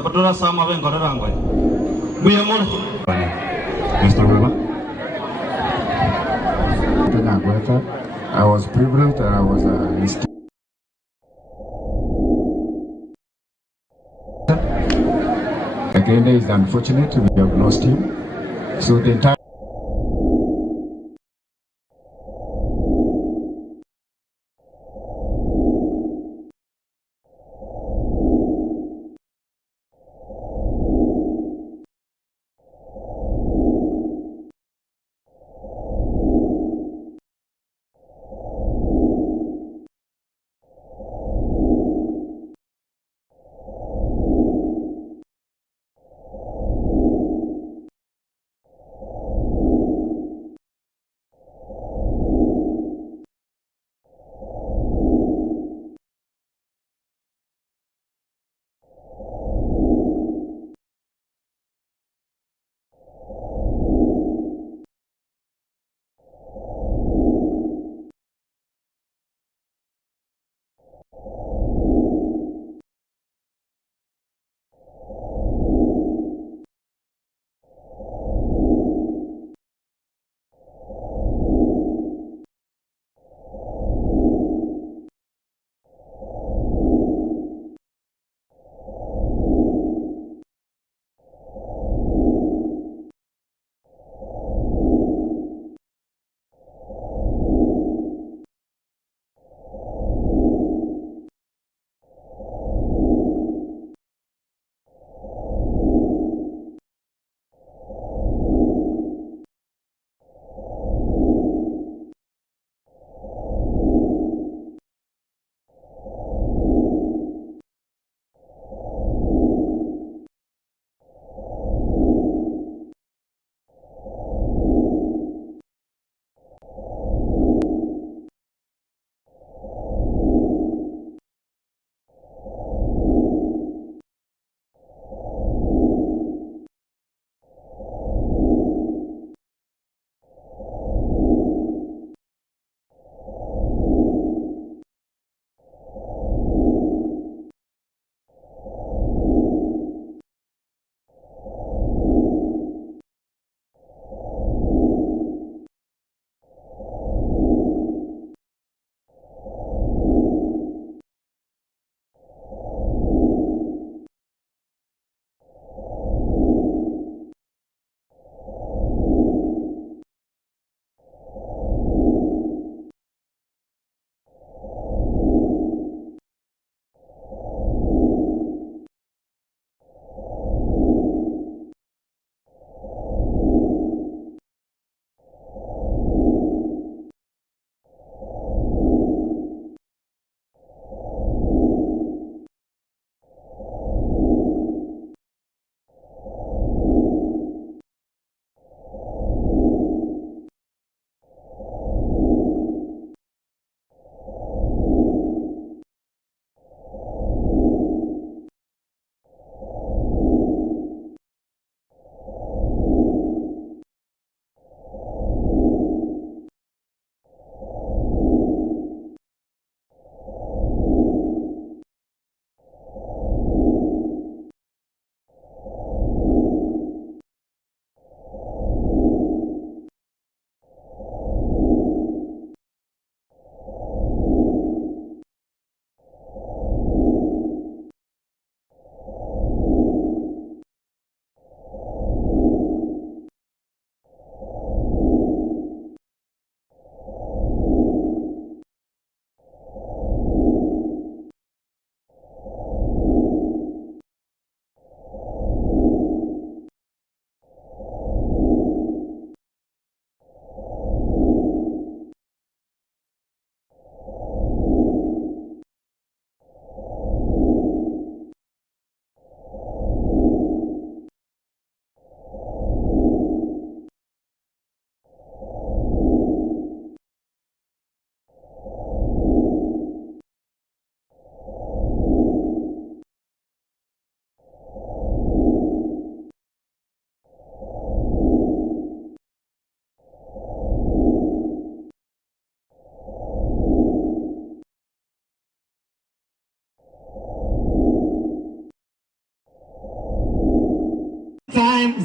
Patora sama ben kororangwe. Muyamon. Mr. Weber. I was privileged and I was again, it is unfortunate we have lost him. So the entire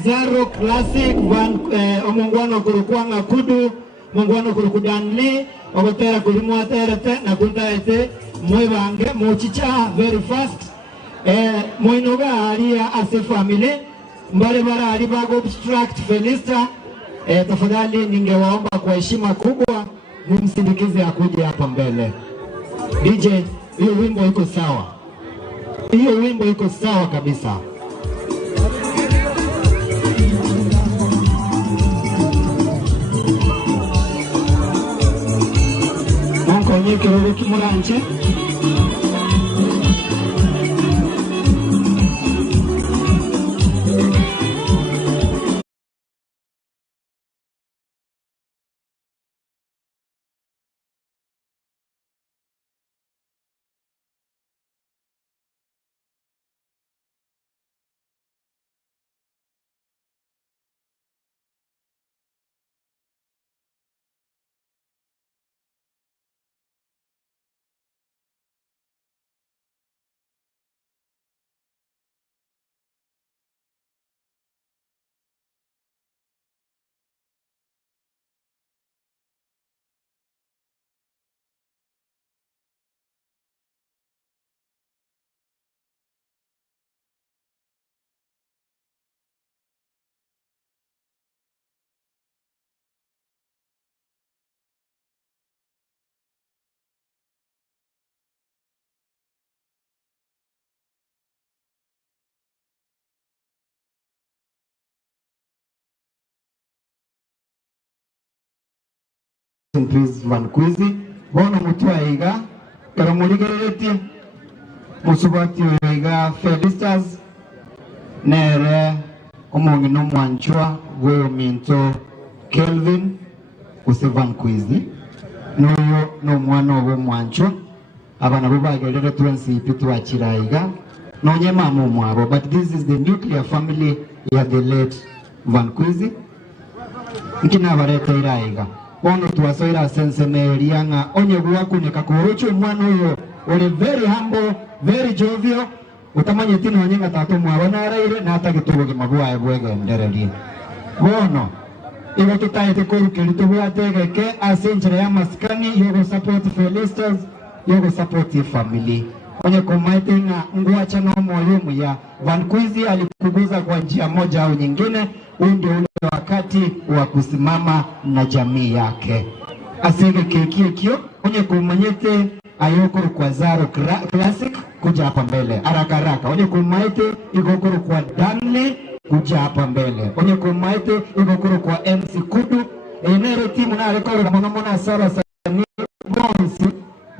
Zaro Classic van omongwano kurukwanga kudu mongwano kurukudanli ogotera kulimwa terete na kundaete moibange mochicha very fast moinoga aria as a family mbale bara ali bago obstruct Felista tafadhali ningewaomba kwa heshima kubwa mumsindikize akuje hapa mbele. DJ, hiyo wimbo iko sawa. Hiyo wimbo iko sawa kabisa. Mungu nyeke roho kimuranje. Please Vankwizi bono mutua iga karamuligereti musubati iga Felistas nere omongi no mwanchwa we minto Kelvin use Vankwizi noyo no mwana we mwanchwa abana bubagerere twensi pitu achira iga nonye mamu mwabo, but this is the nuclear family ya the late Vankwizi nkina bareta iraiga bono tuwasoira sensenerianga onye guakuneka kuruchu mwana uyo uri very humble, very jovial utamanye tino wanyenga tatu mwabana araire na hata gitugo gimagua ebwege ndererie bono igo tutaite kurukeli tubuategeke asenjere ya maskani yogo support Felistas yogo support family onye kumaite nga nguacha na moyo ya Vankwizi alikuguza kwa njia moja au nyingine. Ndio ule wakati wa kusimama na jamii yake asege kekio onye kumanyete ayokoro kwa Zaro Classic kuja hapa mbele haraka onye kumaite igokoro kwa Danley kuja hapa mbele onye kumaite igokoro kwa MC Kudu enere timu na rekoro mona sala sani bonsi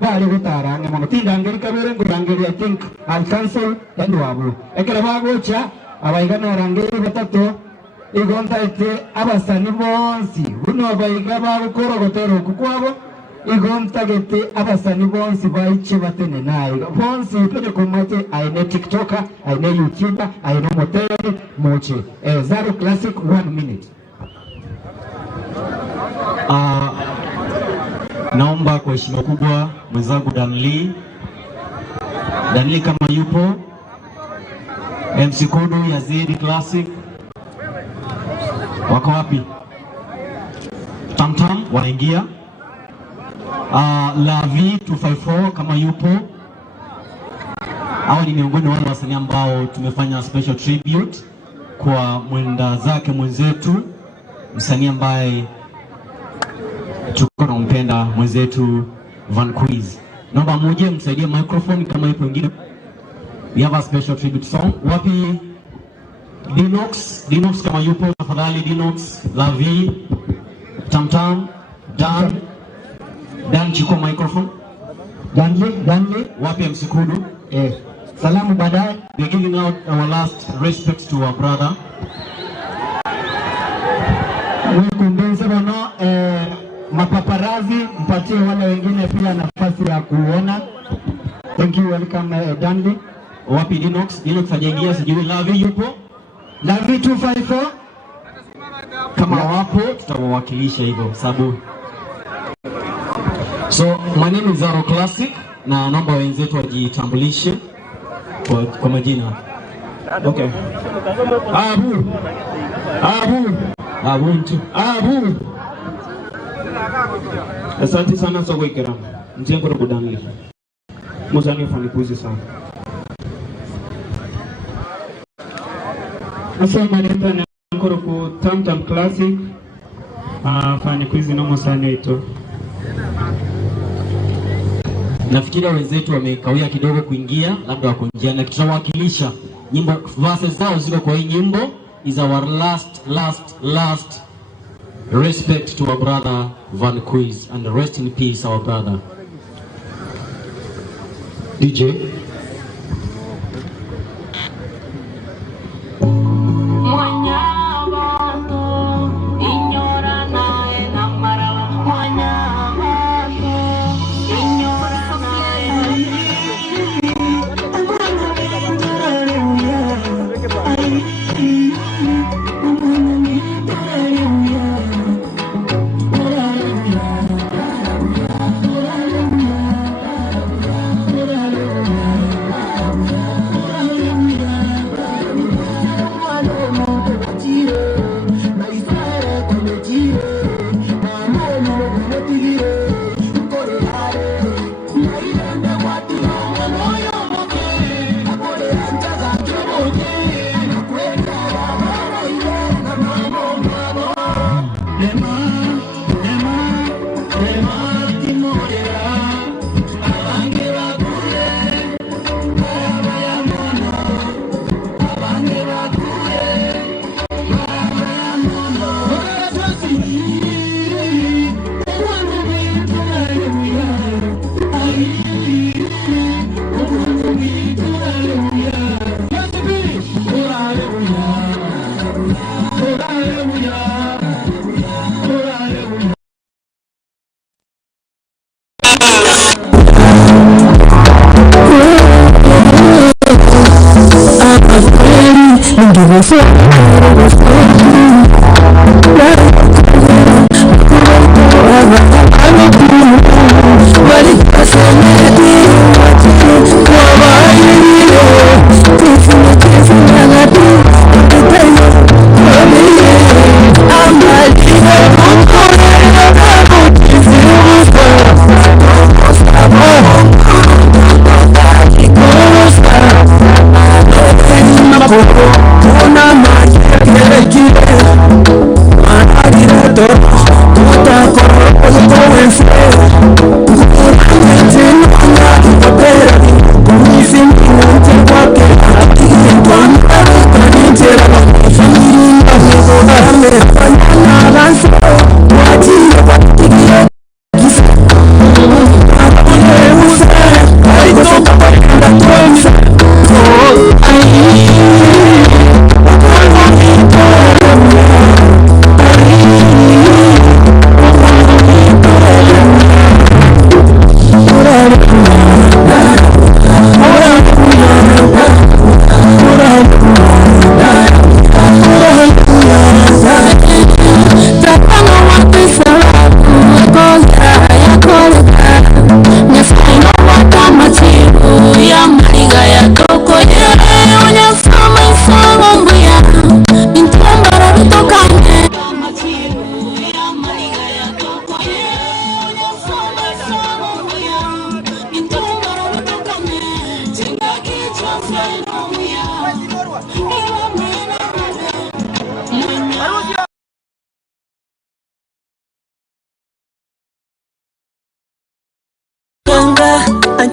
bali gutaranga mono tindangeri kabere ngurangeri I think I'll cancel endo abu ekere bagocha abaigana rangeri batatu igonta ite abasani bonsi uno baiga bagukora gotero kukwabo igonta gete abasani bonsi baiche batene nayo bonsi pede kumate aine TikToker aine YouTuber aine moteri moche Zaro Classic 1 minute. Naomba kwa heshima kubwa mwenzangu Danley kama yupo, MC Kudu ya Zedi Classic wako wapi? Tamtam wanaingia. Lavi 254 kama yupo. Hao ni miongoni wale wasanii ambao tumefanya special tribute kwa mwenda zake mwenzetu, msanii ambaye tunampenda mwenzetu Vankwizi. Naomba mmoja msaidie microphone kama ipo wengine. We have a special tribute song. Wapi Dinox kama yupo tafadhali. Dinox, Lavi, Tamtam, Dan chukua microphone. Danley, wapi MC Kudu? Salamu baadaye. We are giving out our last respects to our brother. Mkumbense bono mapaparazi mpatie wale wengine pia nafasi ya kuona. Thank you, welcome Danley. Wapi Dinox hajaingia, sijui Lavi yupo. Lavi 254 kama wapo tutawawakilisha hivyo sababu. So my name is Zaro Classic na naomba wenzetu wajitambulishe kwa majina. Okay. Abu. Asante sana soko ikram. Mjengo ndo kudangi. Muzani fani kuzi sana. Asante sana nkoro ku Tamtam Classic. Fani kuzi no musani wetu. Nafikiri wenzetu wamekawia kidogo kuingia, labda wako njiani. Tutawakilisha nyimbo verses zao ziko kwa hii nyimbo. Is our last respect to our brother Van Quiz, and rest in peace our brother. DJ.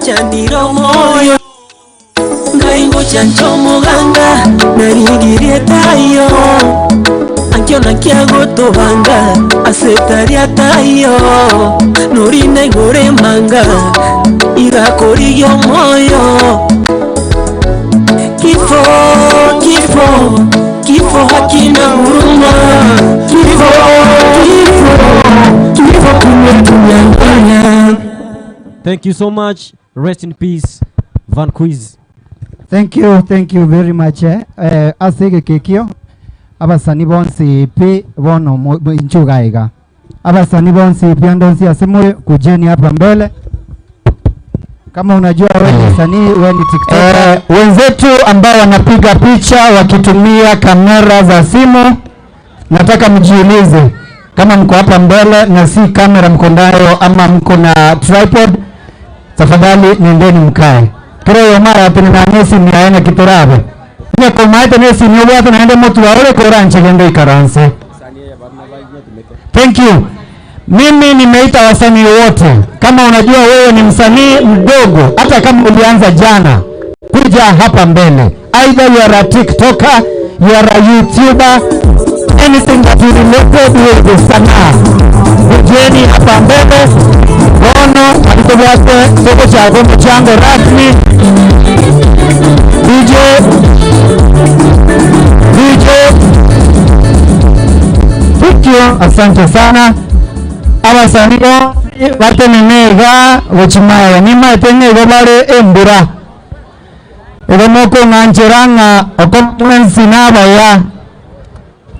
Chaniro moyo ngaingo chancho muganga narigirie tayo ankiona kiago tobanga asetaria tayo norine gore manga igakoriyo moyo kifo hakina huruma kifo kumetunyanganya. Thank you so much. Rest in peace, Van Quiz. Thank you very much. Asege kekio abasani bonsi pe bono inchugaiga abasani bonsi piandonsi asemwe kujeni hapa mbele. Kama unajua wewe ni msanii, wewe ni TikToker. Wenzetu ambao wanapiga picha wakitumia kamera za simu, nataka mjiulize kama mko hapa mbele na si kamera mko nayo ama mko na tripod, tafadhali nendeni mkae. Kero mara tena nesi ni aina kitarabe. Ni kwa maana nesi ni watu naende mtu wale koranche gendo ikaranse. Thank you. Mimi nimeita wasanii wote. Kama unajua wewe ni msanii mdogo, hata kama ulianza jana, kuja hapa mbele. Either you are a TikToker, you are a YouTuber, anything that is related with the sanaa. Kujeni hapa mbele. Bono, alitoboate, soko cha gombo chango rasmi. DJ. Thank you, asante sana. Abasanigo batenenega gochimaya nima tenega bare embura egomoko ngancheranga okomensina baya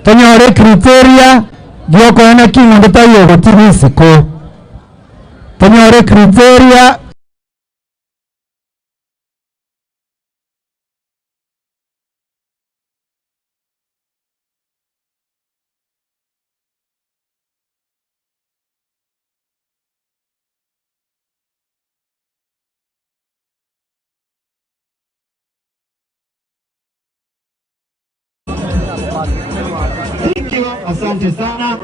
tonyore criteria dioko ena kingo ndetayo gotinisiko tonyore criteria asante sana.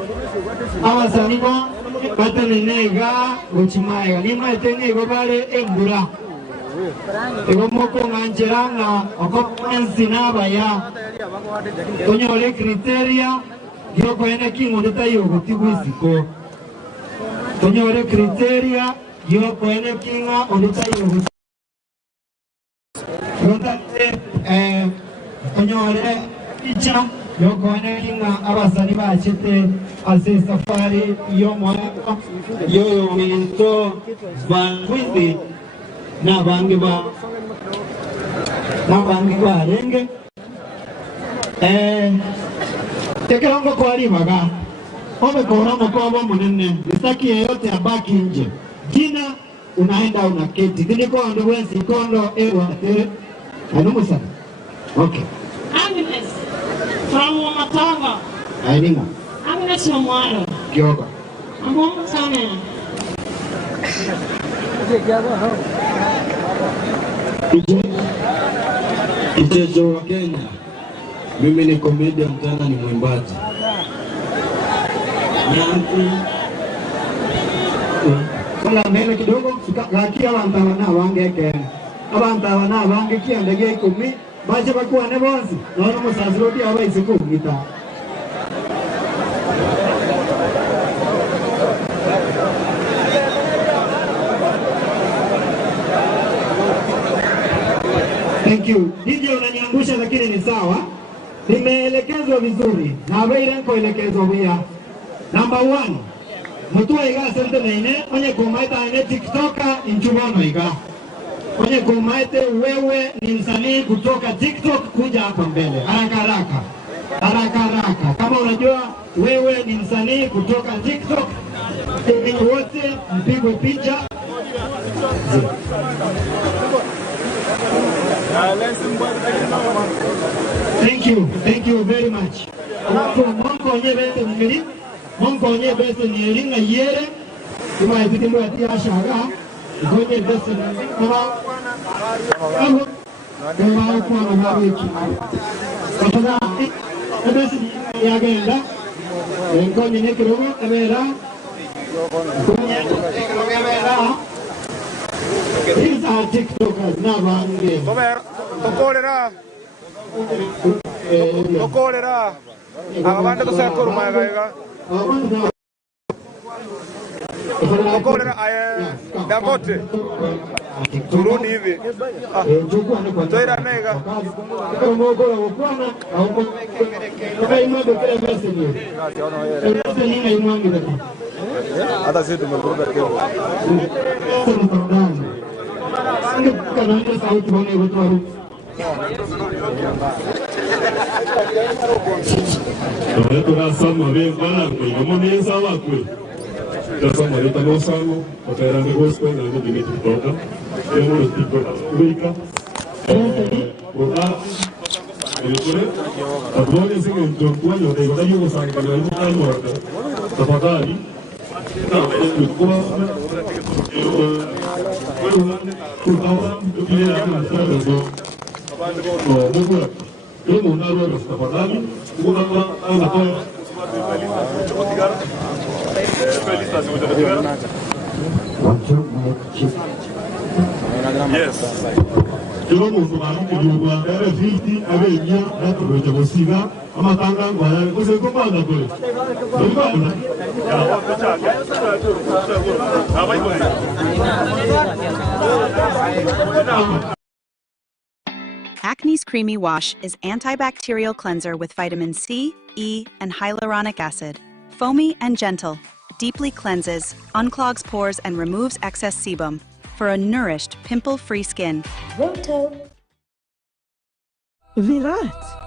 Abasanigo batenenega gochimaya nima tenega bare embura egomoko ngancheranga okomensina baya tonyore criteria dioko ene kingo ndetayo gotibwisiko tonyore criteria dioko ene kinga ondetayo tonyore icha yoko ene kinga abasani bachete ase safari yo mwaka yo minto banwizi na bangi ba renge tekelongo kwa ribaga ome kora mkobo munene isaki yeyote abaki nje jina unaenda unaketi diniko ando wensi kondo ewa anumu sana. Okay, Agnes from Wamatanga. Aininga Agnes Mwaro Kyoga Amungu sana. Mchezo wa Kenya. Mimi ni comedian tena ni mwimbaji. Nyanti. Kala mbele kidogo laki abantu wange abantu wange kiandege 10 baje bakuwa ne bonzi naona musazi rodi abaise ko mita. Thank you. DJ unaniangusha lakini ni sawa. Nimeelekezwa vizuri. Na wewe kuelekezwa pia. Number 1. Mtu aiga sente nene, onye kumaita ene TikToker inchubono iga. Onye kumaite wewe ni msanii kutoka TikTok kuja hapa mbele. Haraka. Kama unajua wewe ni msanii kutoka TikTok, wote mpigwe picha. Thank you very much. Monko nye bese mwili, monko nye bese nyeri nga yere, ima ipitimu ati ashaga, zonye bese mwili, kwa kwa mawiki. Kapada, bese yagenda, enko nye nekirogo, emera, these are TikTokers, na bange. Okolera abandi kusakura mayaga okolera Dangote Burundi hivi toira nega hata sisi tumekuruka kero tukasoma bevana kwe nisa wakwe Jasa Marita Lozano, Opera de Gospel, and the Dimitri Tota, General Speaker America, Abdoni sing in Jonquillo, they got you sang the time order. The Patali, Yes. Yo mundo manu que yo voy a ver filti a ver ya la proyecto consiga a matanga guaya o se comanda pues. Acne's Creamy Wash is antibacterial cleanser with vitamin C, E, and hyaluronic acid. Foamy and gentle, deeply cleanses, unclogs pores, and removes excess sebum for a nourished, pimple-free skin. Roto. Virat.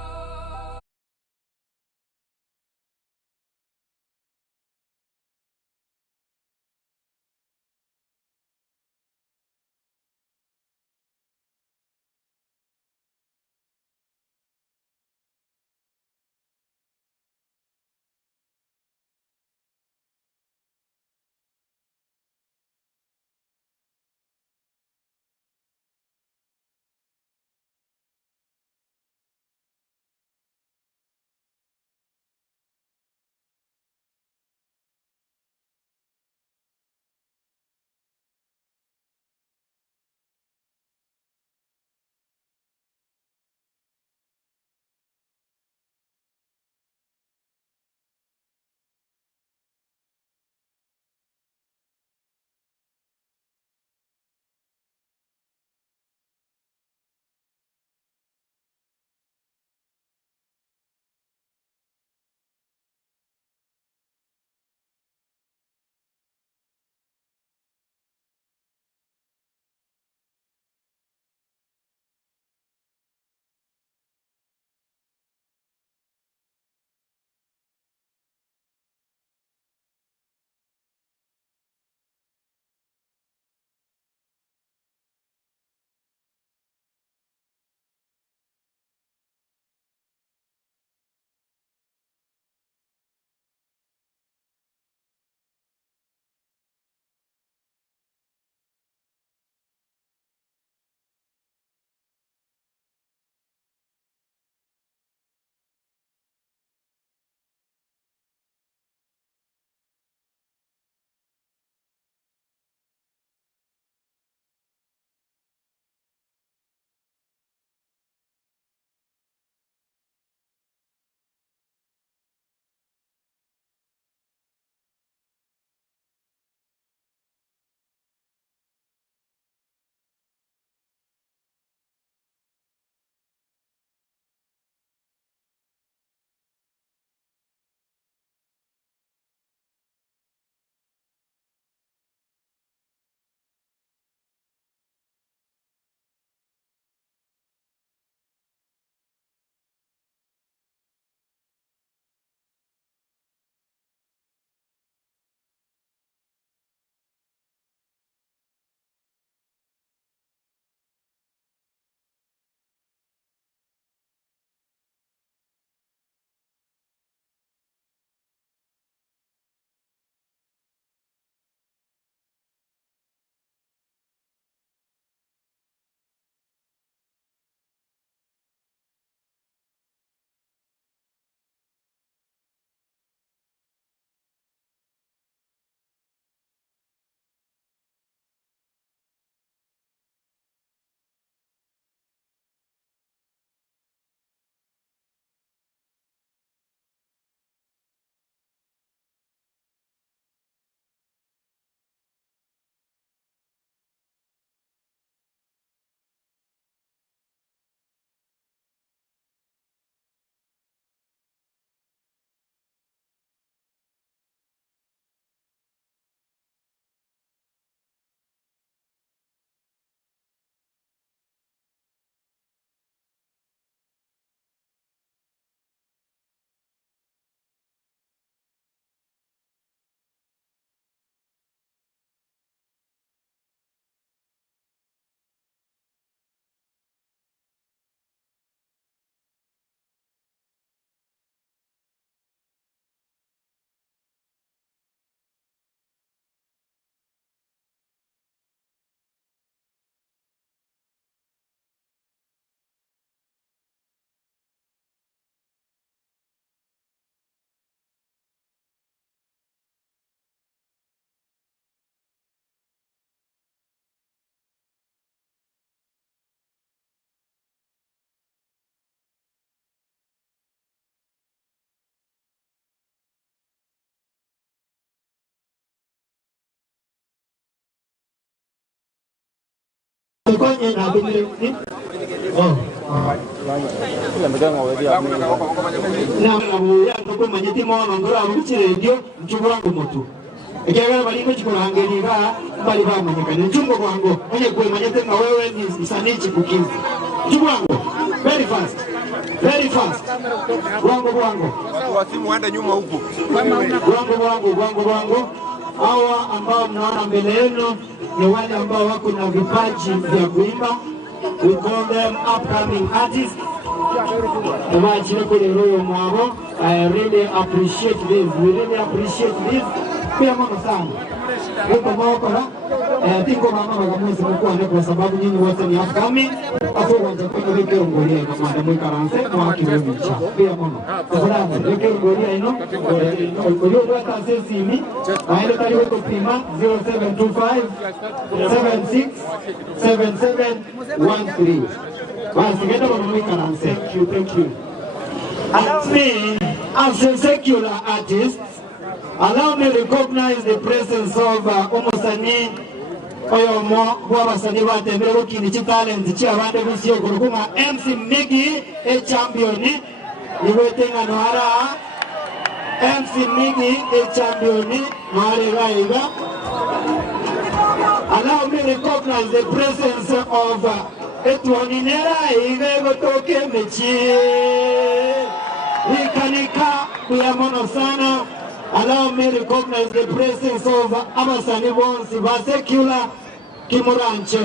konye na bimire oh na ya ko manyiti mo ngora abukire ndio nchubura ngomoto ekegera bali ko chikurangeriga bali ba manyekane nchumbo kwango onye kwe manyete na wewe ni isanichi kukiza chubwango very fast wango wasimu waende nyuma huko wango hawa ambao mnaona mbele yenu ni wale ambao wako na vipaji vya kuimba. We call them upcoming artists. I really appreciate this. Pia mwana sana. Huko mwakora. Tingo mama wakamwezi mkua kwa sababu nyinyi wote ni upcoming. Afu wanja kwa weke ungolia kama adamu ikaranse kwa kilomicha. Pia mwana. Tafadhali weke ungolia ino. Ungolia wata sesi imi. Aende kali weko pima 0725 76 7713. Basi kenda mwana ikaranse. Thank you. Allow me, as a secular artist, allow me to recognize the presence of Omosani Oyomo, Wabasani Watembero Kinichi Talent, Chiavande Musio Kuruma, MC Migi, a champion, Niwete Noara, MC Migi, a champion, Mare Raiga. Allow me to recognize the presence of Etwaninera, Ive Toke Mechi. Ikanika kuyamono sana. Allow me to recognize the presence of Amasani Bonsi, Vasekula Kimuranche.